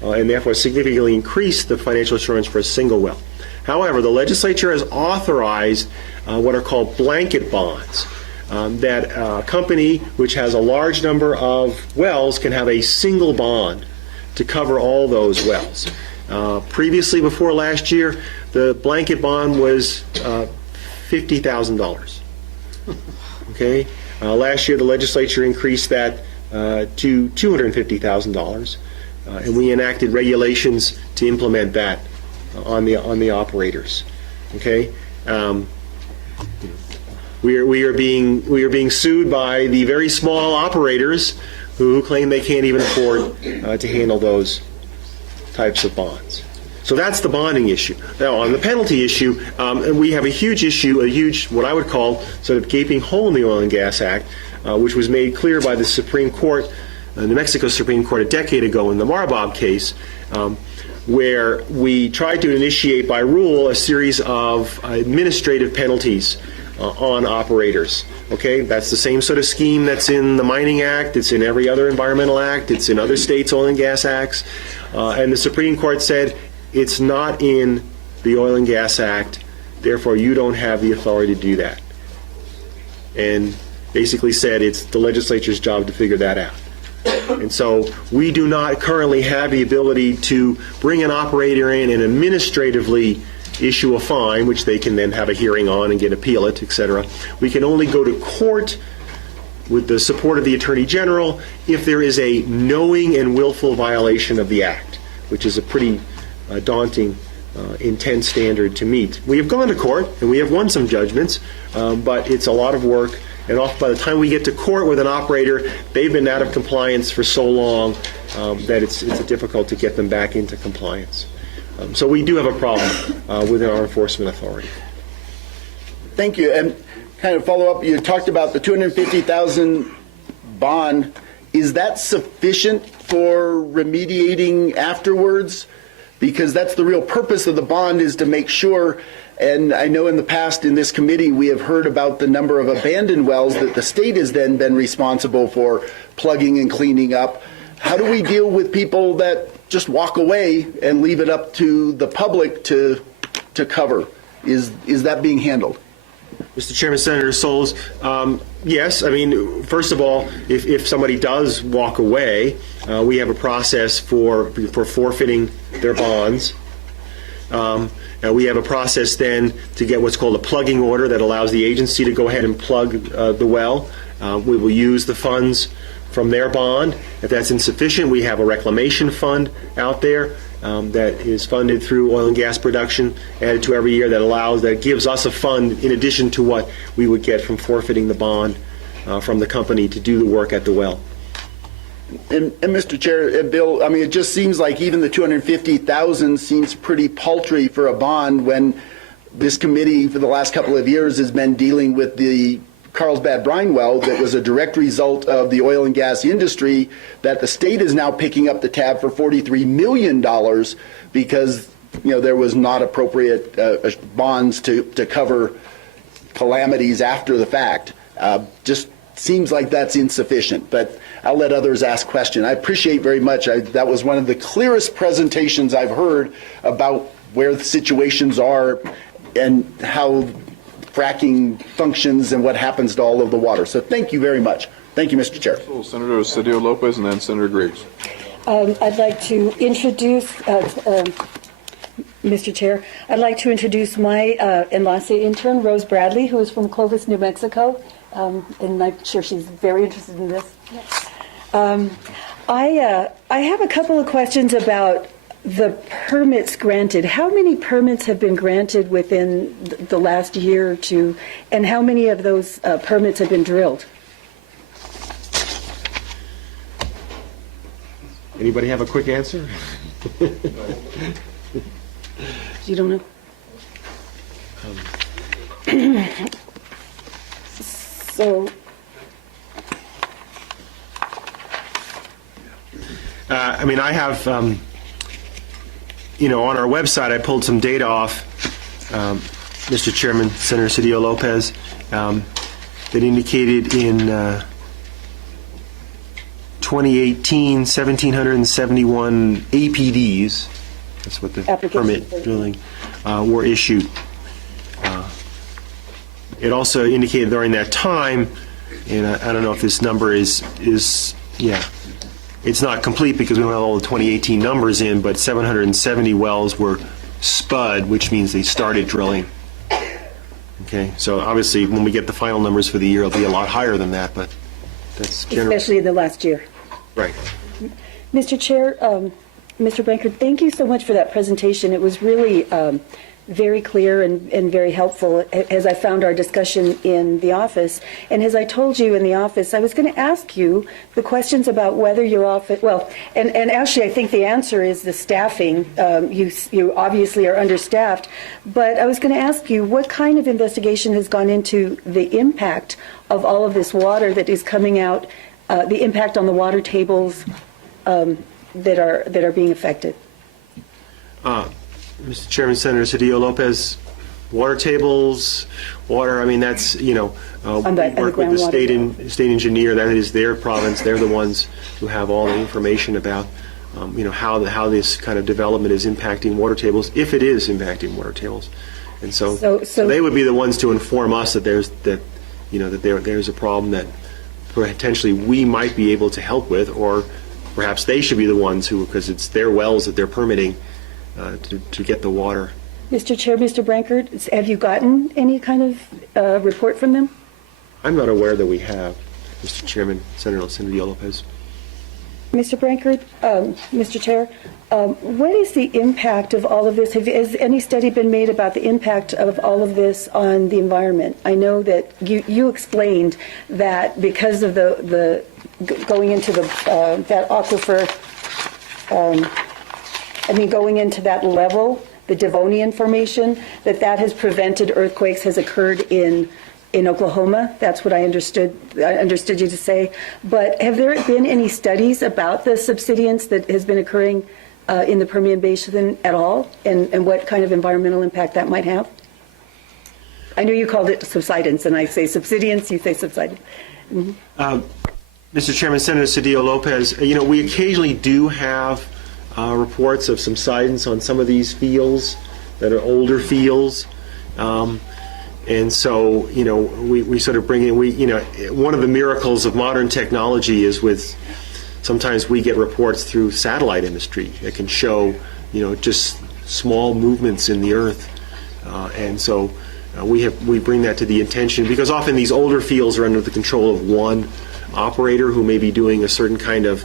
and therefore significantly increased the financial assurance for a single well. However, the legislature has authorized what are called blanket bonds, that a company which has a large number of wells can have a single bond to cover all those wells. Previously, before last year, the blanket bond was $50,000. Okay? Last year, the legislature increased that to $250,000. And we enacted regulations to implement that on the operators. Okay, we are being sued by the very small operators who claim they can't even afford to handle those types of bonds. So that's the bonding issue. Now, on the penalty issue, we have a huge what I would call sort of gaping hole in the Oil and Gas Act, which was made clear by the Supreme Court. New Mexico Supreme Court a decade ago in the Marbob case, where we tried to initiate by rule a series of administrative penalties on operators. Okay, that's the same sort of scheme that's in the Mining Act, it's in every other environmental act, it's in other states' oil and gas acts, and the Supreme Court said it's not in the Oil and Gas Act, therefore you don't have the authority to do that. And basically said it's the legislature's job to figure that out. And so we do not currently have the ability to bring an operator in and administratively issue a fine, which they can then have a hearing on and get appeal it, etc. We can only go to court with the support of the Attorney General if there is a knowing and willful violation of the Act, which is a pretty daunting, intense standard to meet. We have gone to court and we have won some judgments, but it's a lot of work. And by the time we get to court with an operator, they've been out of compliance for so long that it's difficult to get them back into compliance. So we do have a problem within our enforcement authority. Thank you. And kind of follow up, you talked about the $250,000 bond. Is that sufficient for remediating afterwards? Because that's the real purpose of the bond, is to make sure. And I know in the past in this committee we have heard about the number of abandoned wells that the state has then been responsible for plugging and cleaning up. How do we deal with people that just walk away and leave it up to the public to cover? Is that being handled? Mr. Chairman, Senator Souls, yes. I mean, first of all, if somebody does walk away, we have a process for forfeiting their bonds. We have a process then to get what's called a plugging order that allows the agency to go ahead and plug the well. We will use the funds from their bond. If that's insufficient, we have a reclamation fund out there that is funded through oil and gas production, added to every year, that gives us a fund in addition to what we would get from forfeiting the bond from the company to do the work at the well. And Mr. Chair, Bill, I mean, it just seems like even the $250,000 seems pretty paltry for a bond when this committee for the last couple of years has been dealing with the Carlsbad brine well that was a direct result of the oil and gas industry, that the state is now picking up the tab for $43 million because, there was not appropriate bonds to cover calamities after the fact. Just seems like that's insufficient, but I'll let others ask questions. I appreciate very much. That was one of the clearest presentations I've heard about where the situations are and how fracking functions and what happens to all of the water. So thank you very much. Thank you, Mr. Chair. Senator Sedillo Lopez and then Senator Griggs. I'd like to introduce, Mr. Chair, I'd like to introduce my enlace intern, Rose Bradley, who is from Clovis, New Mexico, and I'm sure she's very interested in this. I have a couple of questions about the permits granted. How many permits have been granted within the last year or two, and how many of those permits have been drilled? Anybody have a quick answer? You don't know? So, I have, on our website, I pulled some data off, Mr. Chairman, Senator Sedillo Lopez, that indicated in 2018, 1,771 APDs, that's what the permit drilling, were issued. It also indicated during that time, and I don't know if this number is it's not complete because we don't have all the 2018 numbers in, but 770 wells were spud, which means they started drilling. Okay, so obviously when we get the final numbers for the year, it'll be a lot higher than that, but that's general. especially in the last year. Right. Mr. Chair, Mr. Brankard, thank you so much for that presentation. It was really very clear and very helpful as I found our discussion in the office. And as I told you in the office, I was going to ask you the questions about whether your office, and actually I think the answer is the staffing. You obviously are understaffed, but I was going to ask you what kind of investigation has gone into the impact of all of this water that is coming out, the impact on the water tables that are being affected. Mr. Chairman, Senator Sedillo Lopez, water tables, water, that's, we work with the state engineer. That is their province. They're the ones who have all the information about, how this kind of development is impacting water tables, if it is impacting water tables. And so they would be the ones to inform us that there's a problem that potentially we might be able to help with, or perhaps they should be the ones who, because it's their wells that they're permitting, to get the water. Mr. Chair, Mr. Brankard, have you gotten any kind of report from them? I'm not aware that we have, Mr. Chairman, Senator Sedillo Lopez. Mr. Brankard, Mr. Chair, what is the impact of all of this? Has any study been made about the impact of all of this on the environment? I know that you explained that because of the going into that aquifer, going into that level, the Devonian Formation, that has prevented earthquakes, has occurred in Oklahoma. That's what I understood you to say. But have there been any studies about the subsidence that has been occurring in the Permian Basin at all, and what kind of environmental impact that might have? I know you called it subsidence, and I say subsidence, you say subsidence. Mm-hmm. Mr. Chairman, Senator Sedillo Lopez, we occasionally do have reports of subsidence on some of these fields that are older fields. And so, we sort of bring in, one of the miracles of modern technology is sometimes we get reports through satellite imagery that can show, just small movements in the earth. And so we bring that to the attention, because often these older fields are under the control of one operator who may be doing a certain kind of,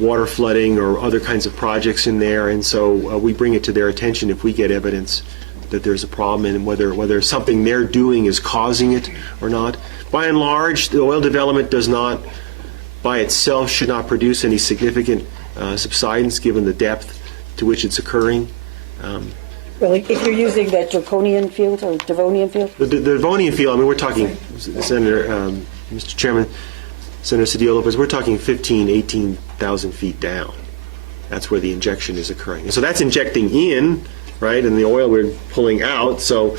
water flooding or other kinds of projects in there, and so we bring it to their attention if we get evidence that there's a problem, and whether something they're doing is causing it or not. By and large, the oil development does not by itself should not produce any significant subsidence given the depth to which it's occurring. Well, if you're using that draconian field or Devonian field? The Devonian field, I mean, we're talking, Senator, Mr. Chairman, Senator Sedillo Lopez, we're talking 15, 18,000 feet down. That's where the injection is occurring. And so that's injecting in, right, and the oil we're pulling out. So,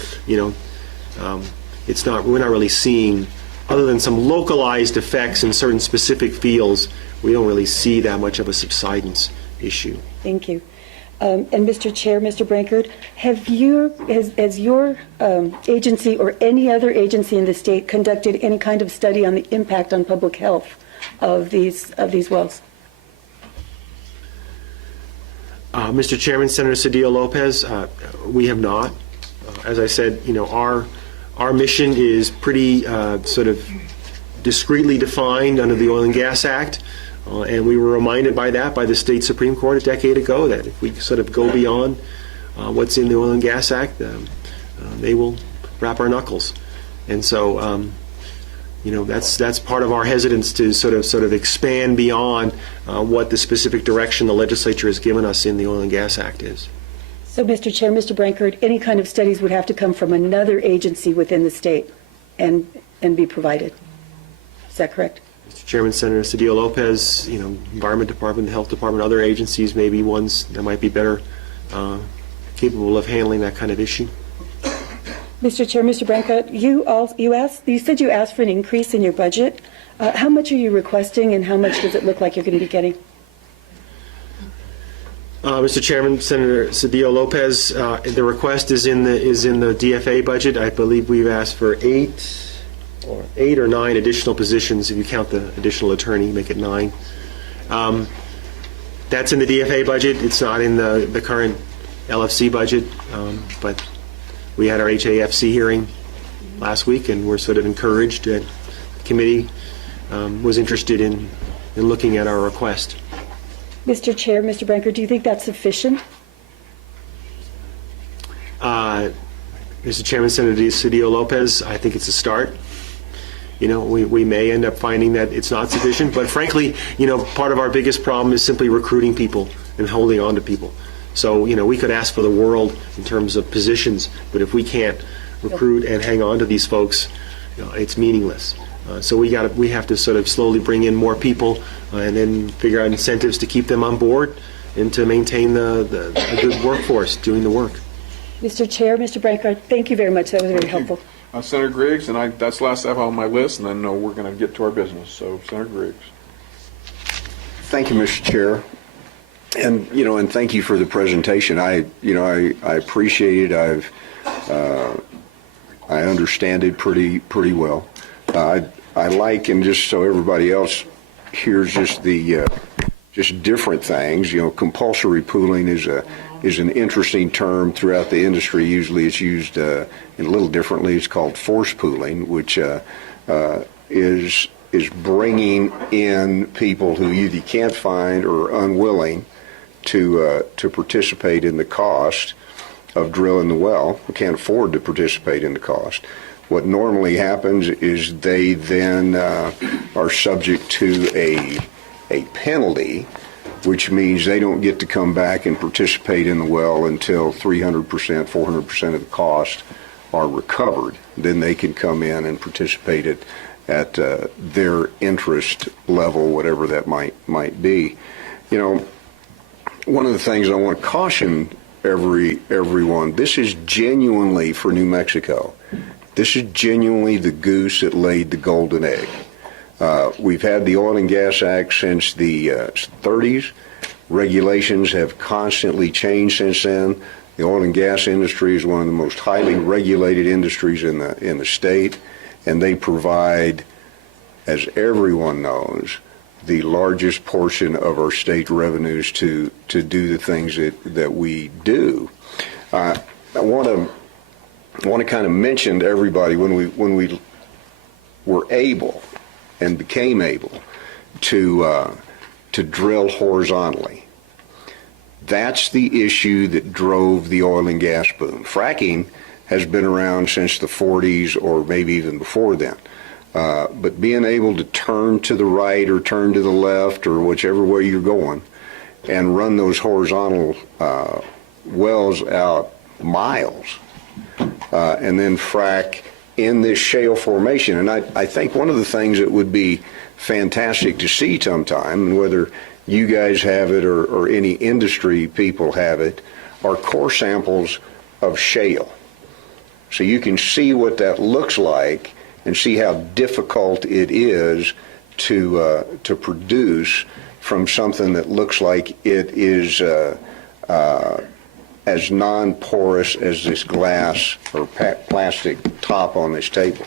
it's not, we're not really seeing, other than some localized effects in certain specific fields, we don't really see that much of a subsidence issue. Thank you. And Mr. Chair, Mr. Brankard, has your agency or any other agency in the state conducted any kind of study on the impact on public health of these wells? Mr. Chairman, Senator Sedillo Lopez, we have not. As I said, our mission is pretty sort of discreetly defined under the Oil and Gas Act. And we were reminded by the state Supreme Court a decade ago that if we sort of go beyond what's in the Oil and Gas Act, they will wrap our knuckles. And so, that's part of our hesitance to sort of expand beyond what the specific direction the legislature has given us in the Oil and Gas Act is. So, Mr. Chair, Mr. Brankard, any kind of studies would have to come from another agency within the state and be provided. Is that correct? Mr. Chairman, Senator Sedillo Lopez, Environment Department, the Health Department, other agencies may be ones that might be better capable of handling that kind of issue. Mr. Chair, Mr. Brankard, you said you asked for an increase in your budget. How much are you requesting, and how much does it look like you're going to be getting? Mr. Chairman, Senator Sedillo Lopez, the request is in the DFA budget. I believe we've asked for eight or nine additional positions. If you count the additional attorney, make it 9. That's in the DFA budget. It's not in the current LFC budget, but we had our HAFC hearing last week, and we're sort of encouraged that the committee was interested in looking at our request. Mr. Chair, Mr. Brankard, do you think that's sufficient? Mr. Chairman, Senator Sedillo Lopez, I think it's a start. We may end up finding that it's not sufficient, but frankly, part of our biggest problem is simply recruiting people and holding on to people. So, we could ask for the world in terms of positions, but if we can't recruit and hang on to these folks, it's meaningless. So we have to sort of slowly bring in more people and then figure out incentives to keep them on board and to maintain a good workforce doing the work. Mr. Chair, Mr. Brankard, thank you very much. That was very helpful. Senator Griggs, and that's the last I have on my list, and then we're going to get to our business. So, Senator Griggs. Thank you, Mr. Chair, and and thank you for the presentation. I appreciate it. I understand it pretty well. I like, and just so everybody else hears just different things. Compulsory pooling is an interesting term throughout the industry. Usually, it's used a little differently. It's called force pooling, which is bringing in people who either can't find or are unwilling to participate in the cost of drilling the well, who can't afford to participate in the cost. What normally happens is they then are subject to a penalty, which means they don't get to come back and participate in the well until 300%, 400% of the cost are recovered. Then they can come in and participate at their interest level, whatever that might be. One of the things I want to caution everyone, this is genuinely for New Mexico. This is genuinely the goose that laid the golden egg. We've had the Oil and Gas Act since the 30s. Regulations have constantly changed since then. The oil and gas industry is one of the most highly regulated industries in the state, and they provide, as everyone knows, the largest portion of our state revenues to do the things that we do. I want to kind of mention to everybody when we were able and became able to drill horizontally. That's the issue that drove the oil and gas boom. Fracking has been around since the 40s or maybe even before then. But being able to turn to the right or turn to the left or whichever way you're going and run those horizontal wells out miles and then frack in this shale formation. And I think one of the things that would be fantastic to see sometime, and whether you guys have it or any industry people have it, are core samples of shale. So you can see what that looks like and see how difficult it is to produce from something that looks like it is as non-porous as this glass or plastic top on this table.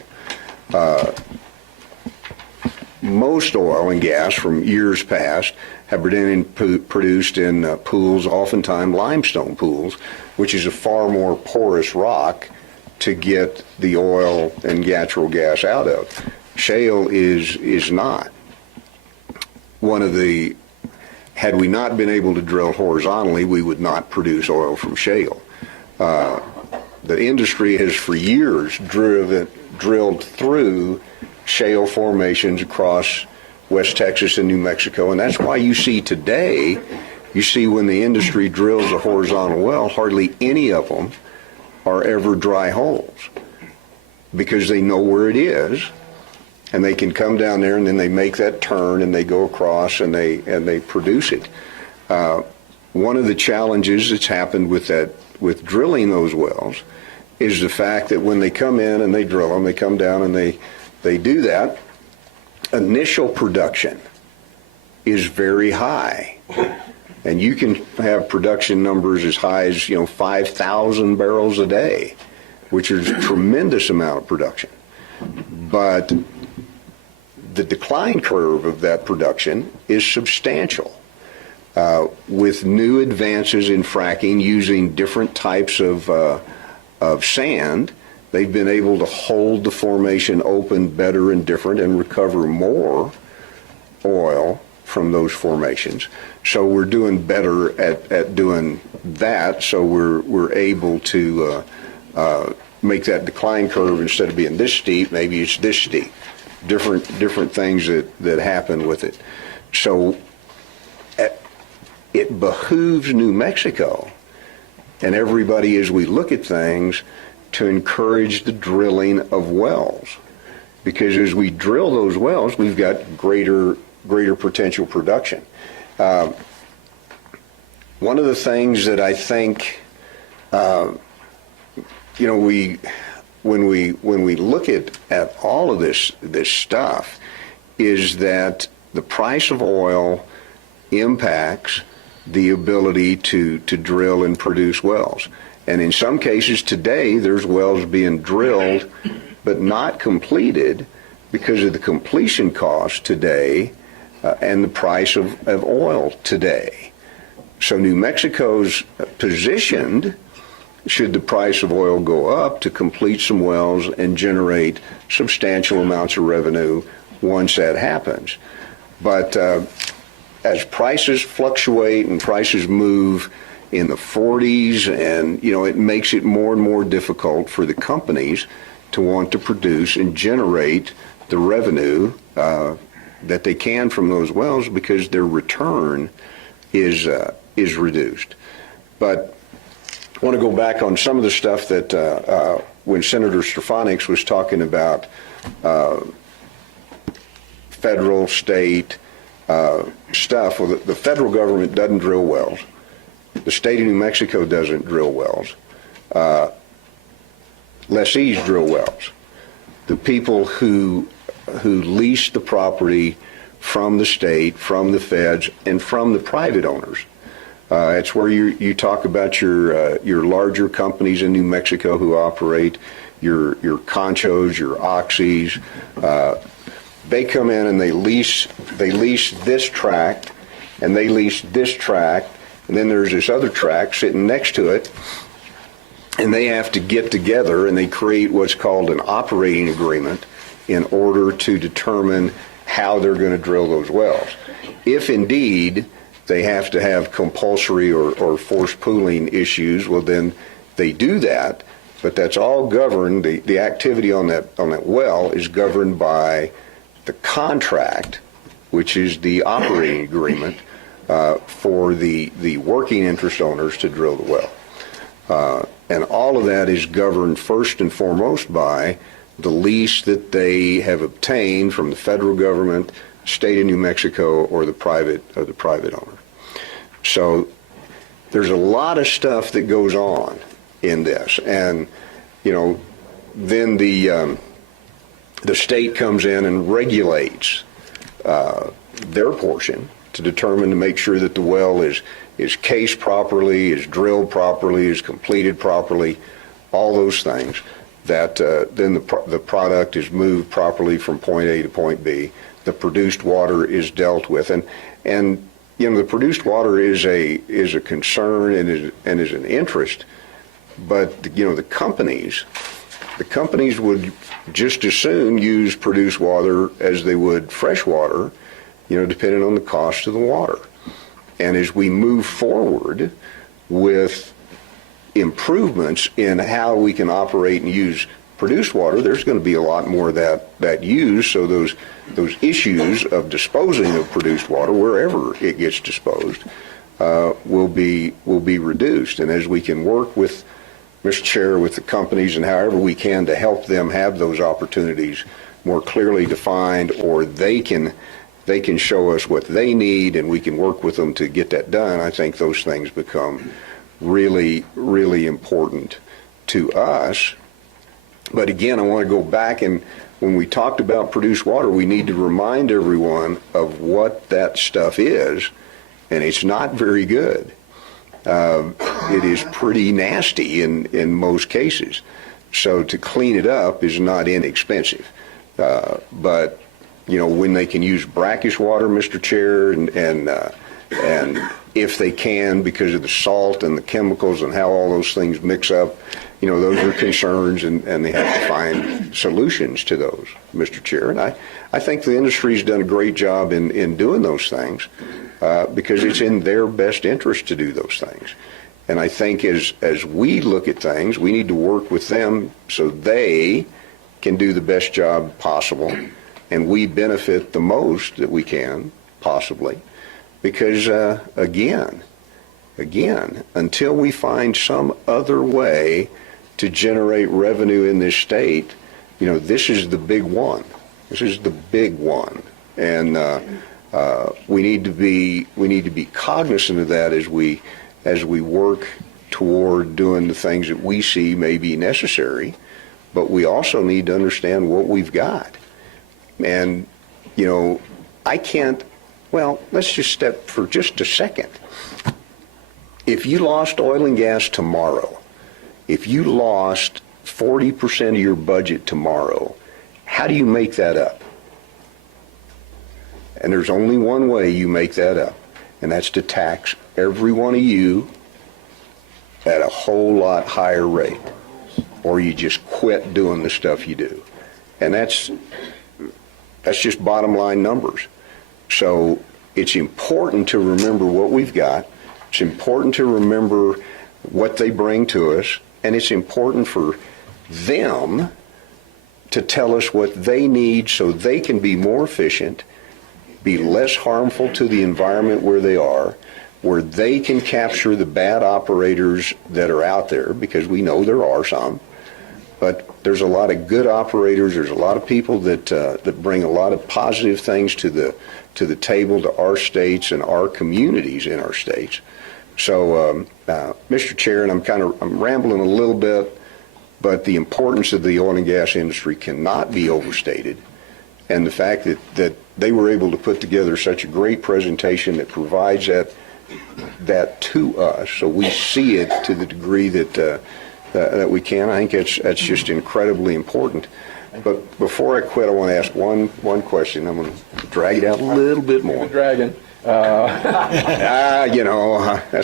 Most oil and gas from years past have been produced in pools, oftentimes limestone pools, which is a far more porous rock to get the oil and natural gas out of. Shale is not. Had we not been able to drill horizontally, we would not produce oil from shale. The industry has for years drilled through shale formations across West Texas and New Mexico, and that's why you see today, when the industry drills a horizontal well, hardly any of them are ever dry holes, because they know where it is, and they can come down there and then they make that turn and they go across and they produce it. One of the challenges that's happened with drilling those wells is the fact that when they come in and they drill them, they come down and they do that, initial production is very high. And you can have production numbers as high as 5,000 barrels a day, which is a tremendous amount of production. But the decline curve of that production is substantial. With new advances in fracking using different types of sand, they've been able to hold the formation open better and different and recover more oil from those formations. So we're doing better at doing that, so we're able to make that decline curve, instead of being this steep, maybe it's this steep. Different things that happen with it. So it behooves New Mexico and everybody, as we look at things, to encourage the drilling of wells, because as we drill those wells, we've got greater potential production. One of the things that I think, when we look at all of this stuff, is that the price of oil impacts the ability to drill and produce wells. And in some cases today, there's wells being drilled but not completed because of the completion cost today and the price of oil today. So New Mexico's positioned, should the price of oil go up, to complete some wells and generate substantial amounts of revenue once that happens. But as prices fluctuate and prices move in the 40s, and it makes it more and more difficult for the companies to want to produce and generate the revenue that they can from those wells, because their return is reduced. But I want to go back on some of the stuff that when Senator Stefanics was talking about federal, state stuff. Well, the federal government doesn't drill wells. The state of New Mexico doesn't drill wells. Lessees drill wells. The people who lease the property from the state, from the feds, and from the private owners. It's where you talk about your larger companies in New Mexico who operate, your Conchos, your Oxys. They come in and they lease this tract, and they lease this tract, and then there's this other tract sitting next to it, and they have to get together and they create what's called an operating agreement in order to determine how they're going to drill those wells. If indeed they have to have compulsory or forced pooling issues, well then they do that, But that's all governed, the activity on that well is governed by the contract, which is the operating agreement for the working interest owners to drill the well. And all of that is governed first and foremost by the lease that they have obtained from the federal government, state of New Mexico, or the private owner. So there's a lot of stuff that goes on in this, and then the state comes in and regulates their portion to determine to make sure that the well is cased properly, is drilled properly, is completed properly, all those things. That then the product is moved properly from point A to point B. The produced water is dealt with, and the produced water is a concern and is an interest. But the companies would just as soon use produced water as they would fresh water, depending on the cost of the water. And as we move forward with improvements in how we can operate and use produced water, there's going to be a lot more of that used. So those issues of disposing of produced water, wherever it gets disposed, will be reduced. And as we can work with Mr. Chair, with the companies and however we can to help them have those opportunities more clearly defined, or they can show us what they need and we can work with them to get that done, I think those things become really, really important to us. But again, I want to go back, and when we talked about produced water, we need to remind everyone of what that stuff is, and it's not very good. It is pretty nasty in most cases. So to clean it up is not inexpensive. But when they can use brackish water, Mr. Chair, and if they can, because of the salt and the chemicals and how all those things mix up, those are concerns, and they have to find solutions to those, Mr. Chair. And I think the industry's done a great job in doing those things because it's in their best interest to do those things. And I think as we look at things, we need to work with them so they can do the best job possible, and we benefit the most that we can, possibly. Because, again, until we find some other way to generate revenue in this state, this is the big one. This is the big one. And we need to be cognizant of that as we work toward doing the things that we see may be necessary, but we also need to understand what we've got. And, let's just step for just a second. If you lost oil and gas tomorrow, if you lost 40% of your budget tomorrow, how do you make that up? And there's only one way you make that up, and that's to tax every one of you at a whole lot higher rate, or you just quit doing the stuff you do. And that's just bottom line numbers. So it's important to remember what we've got. It's important to remember what they bring to us, and it's important for them to tell us what they need so they can be more efficient, be less harmful to the environment where they are, where they can capture the bad operators that are out there, because we know there are some. But there's a lot of good operators. There's a lot of people that bring a lot of positive things to the table, to our states and our communities in our states. So, Mr. Chair, and I'm rambling a little bit, but the importance of the oil and gas industry cannot be overstated. And the fact that they were able to put together such a great presentation that provides that to us, so we see it to the degree that we can. I think that's just incredibly important. But before I quit, I want to ask one question. I'm going to drag it out a little bit more. Dragon. That's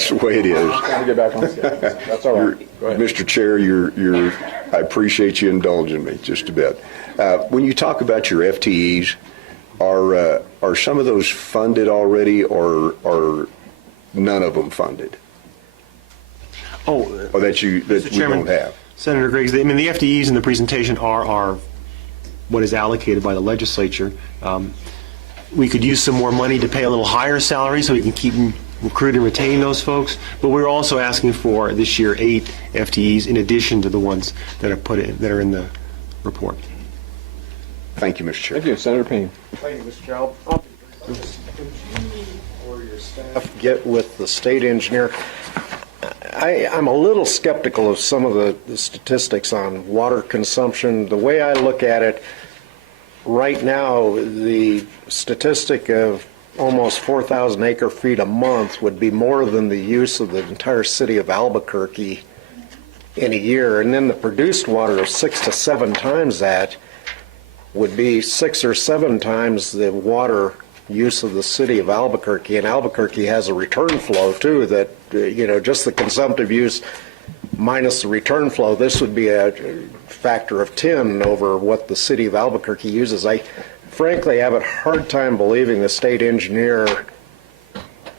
the way it is. Trying to get back on schedule. That's all right. Go ahead. Mr. Chair, I appreciate you indulging me just a bit. When you talk about your FTEs, are some of those funded already, or are none of them funded? Oh, Or that we Chairman, don't have? Senator Griggs, I mean, the FTEs in the presentation are what is allocated by the legislature. We could use some more money to pay a little higher salary so we can keep and recruit and retain those folks, but we're also asking for this year 8 FTEs in addition to the ones that are in the report. Thank you, Mr. Chair. Thank you, Senator Payne. Thank you, Mr. Chair. Could you or your staff get with the state engineer? I'm a little skeptical of some of the statistics on water consumption. The way I look at it, right now, the statistic of almost 4,000 acre feet a month would be more than the use of the entire city of Albuquerque in a year. And then the produced water of 6 to 7 times that would be 6 or 7 times the water use of the city of Albuquerque. And Albuquerque has a return flow too that, just the consumptive use minus the return flow, this would be a factor of 10 over what the city of Albuquerque uses. I frankly have a hard time believing the state engineer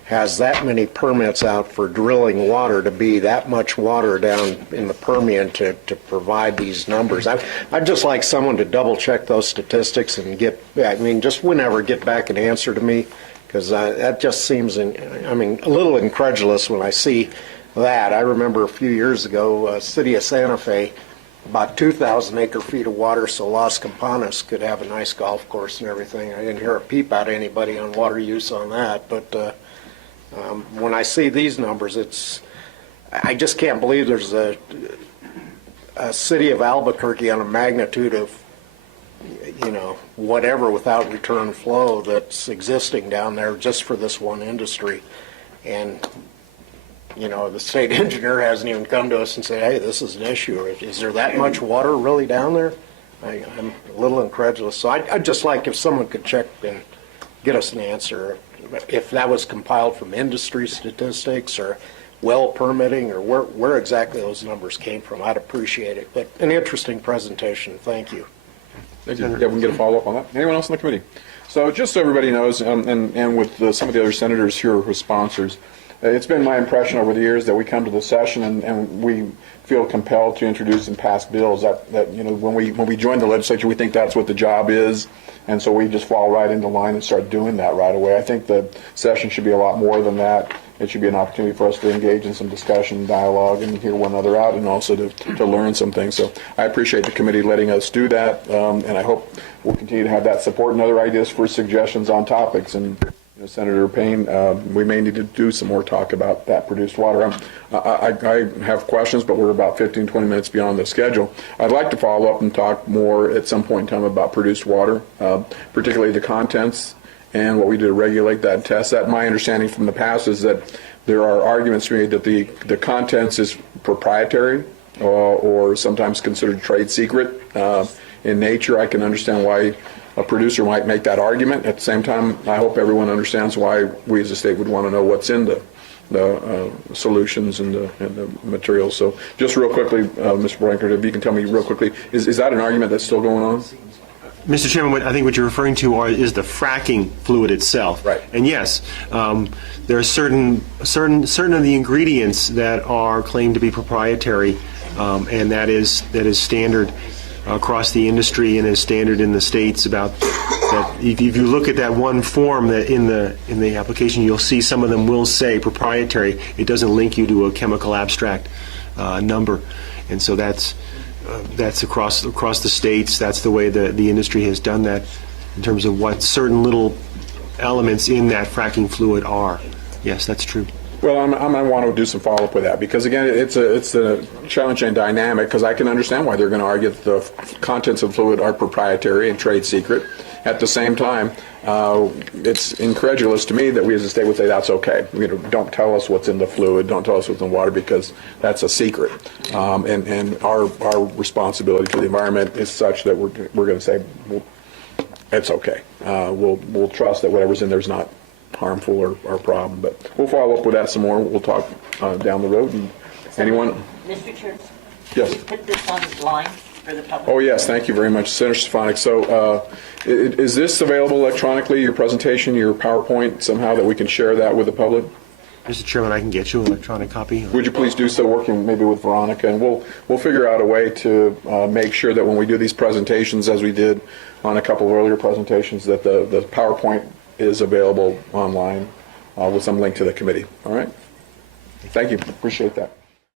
has that many permits out for drilling water to be that much water down in the Permian to provide these numbers. I'd just like someone to double check those statistics and just whenever get back an answer to me, because that just seems, a little incredulous when I see that. I remember a few years ago, city of Santa Fe, about 2,000 acre feet of water, so Las Campanas could have a nice golf course and everything. I didn't hear a peep out of anybody on water use on that, but when I see these numbers, I just can't believe there's a city of Albuquerque on a magnitude of, whatever without return flow that's existing down there just for this one industry. And, the state engineer hasn't even come to us and said, hey, this is an issue. Is there that much water really down there? I'm a little incredulous. So I'd just like if someone could check and get us an answer. If that was compiled from industry statistics or well permitting or where exactly those numbers came from, I'd appreciate it. But an interesting presentation. Thank you. Thank you. Yeah, we can get a follow-up on that. Anyone else on the committee? So just so everybody knows, and with some of the other senators here who are sponsors, it's been my impression over the years that we come to the session and we feel compelled to introduce and pass bills that when we join the legislature, we think that's what the job is. And so we just fall right into line and start doing that right away. I think the session should be a lot more than that. It should be an opportunity for us to engage in some discussion, dialogue, and hear one another out, and also to learn some things. So I appreciate the committee letting us do that, and I hope we'll continue to have that support and other ideas for suggestions on topics. And Senator Payne, we may need to do some more talk about that produced water. I have questions, but we're about 15, 20 minutes beyond the schedule. I'd like to follow up and talk more at some point in time about produced water, particularly the contents and what we do to regulate that and test that. My understanding from the past is that there are arguments made that the contents is proprietary or sometimes considered trade secret in nature. I can understand why a producer might make that argument. At the same time, I hope everyone understands why we as a state would want to know what's in the solutions and the materials. So just real quickly, Mr. Brankert, if you can tell me real quickly, is that an argument that's still going on? Mr. Chairman, I think what you're referring to is the fracking fluid itself. Right. And yes, there are certain of the ingredients that are claimed to be proprietary, and that is standard across the industry and is standard in the states. About that, if you look at that one form that in the application, you'll see some of them will say proprietary. It doesn't link you to a chemical abstract number, and so that's across the states. That's the way the industry has done that in terms of what certain little elements in that fracking fluid are. Yes, that's true. Well, I'm going to want to do some follow-up with that because, again, it's a challenging dynamic because I can understand why they're going to argue that the contents of fluid are proprietary and trade secret. At the same time, it's incredulous to me that we as a state would say that's okay. Don't tell us what's in the fluid, don't tell us what's in the water because that's a secret. And our responsibility to the environment is such that we're going to say, well, it's okay. We'll trust that whatever's in there is not harmful or a problem, but we'll follow up with that some more. We'll talk down the road. And anyone? Mr. Chair? Yes. Can you put this online for the public? Oh yes, thank you very much, Senator Stefanics. So is this available electronically, your presentation, your PowerPoint, somehow that we can share that with the public? Mr. Chairman, I can get you an electronic copy. Would you please do so, working maybe with Veronica, and we'll figure out a way to make sure that when we do these presentations, as we did on a couple of earlier presentations, that the PowerPoint is available online with some link to the committee. All right? Thank you. Appreciate that.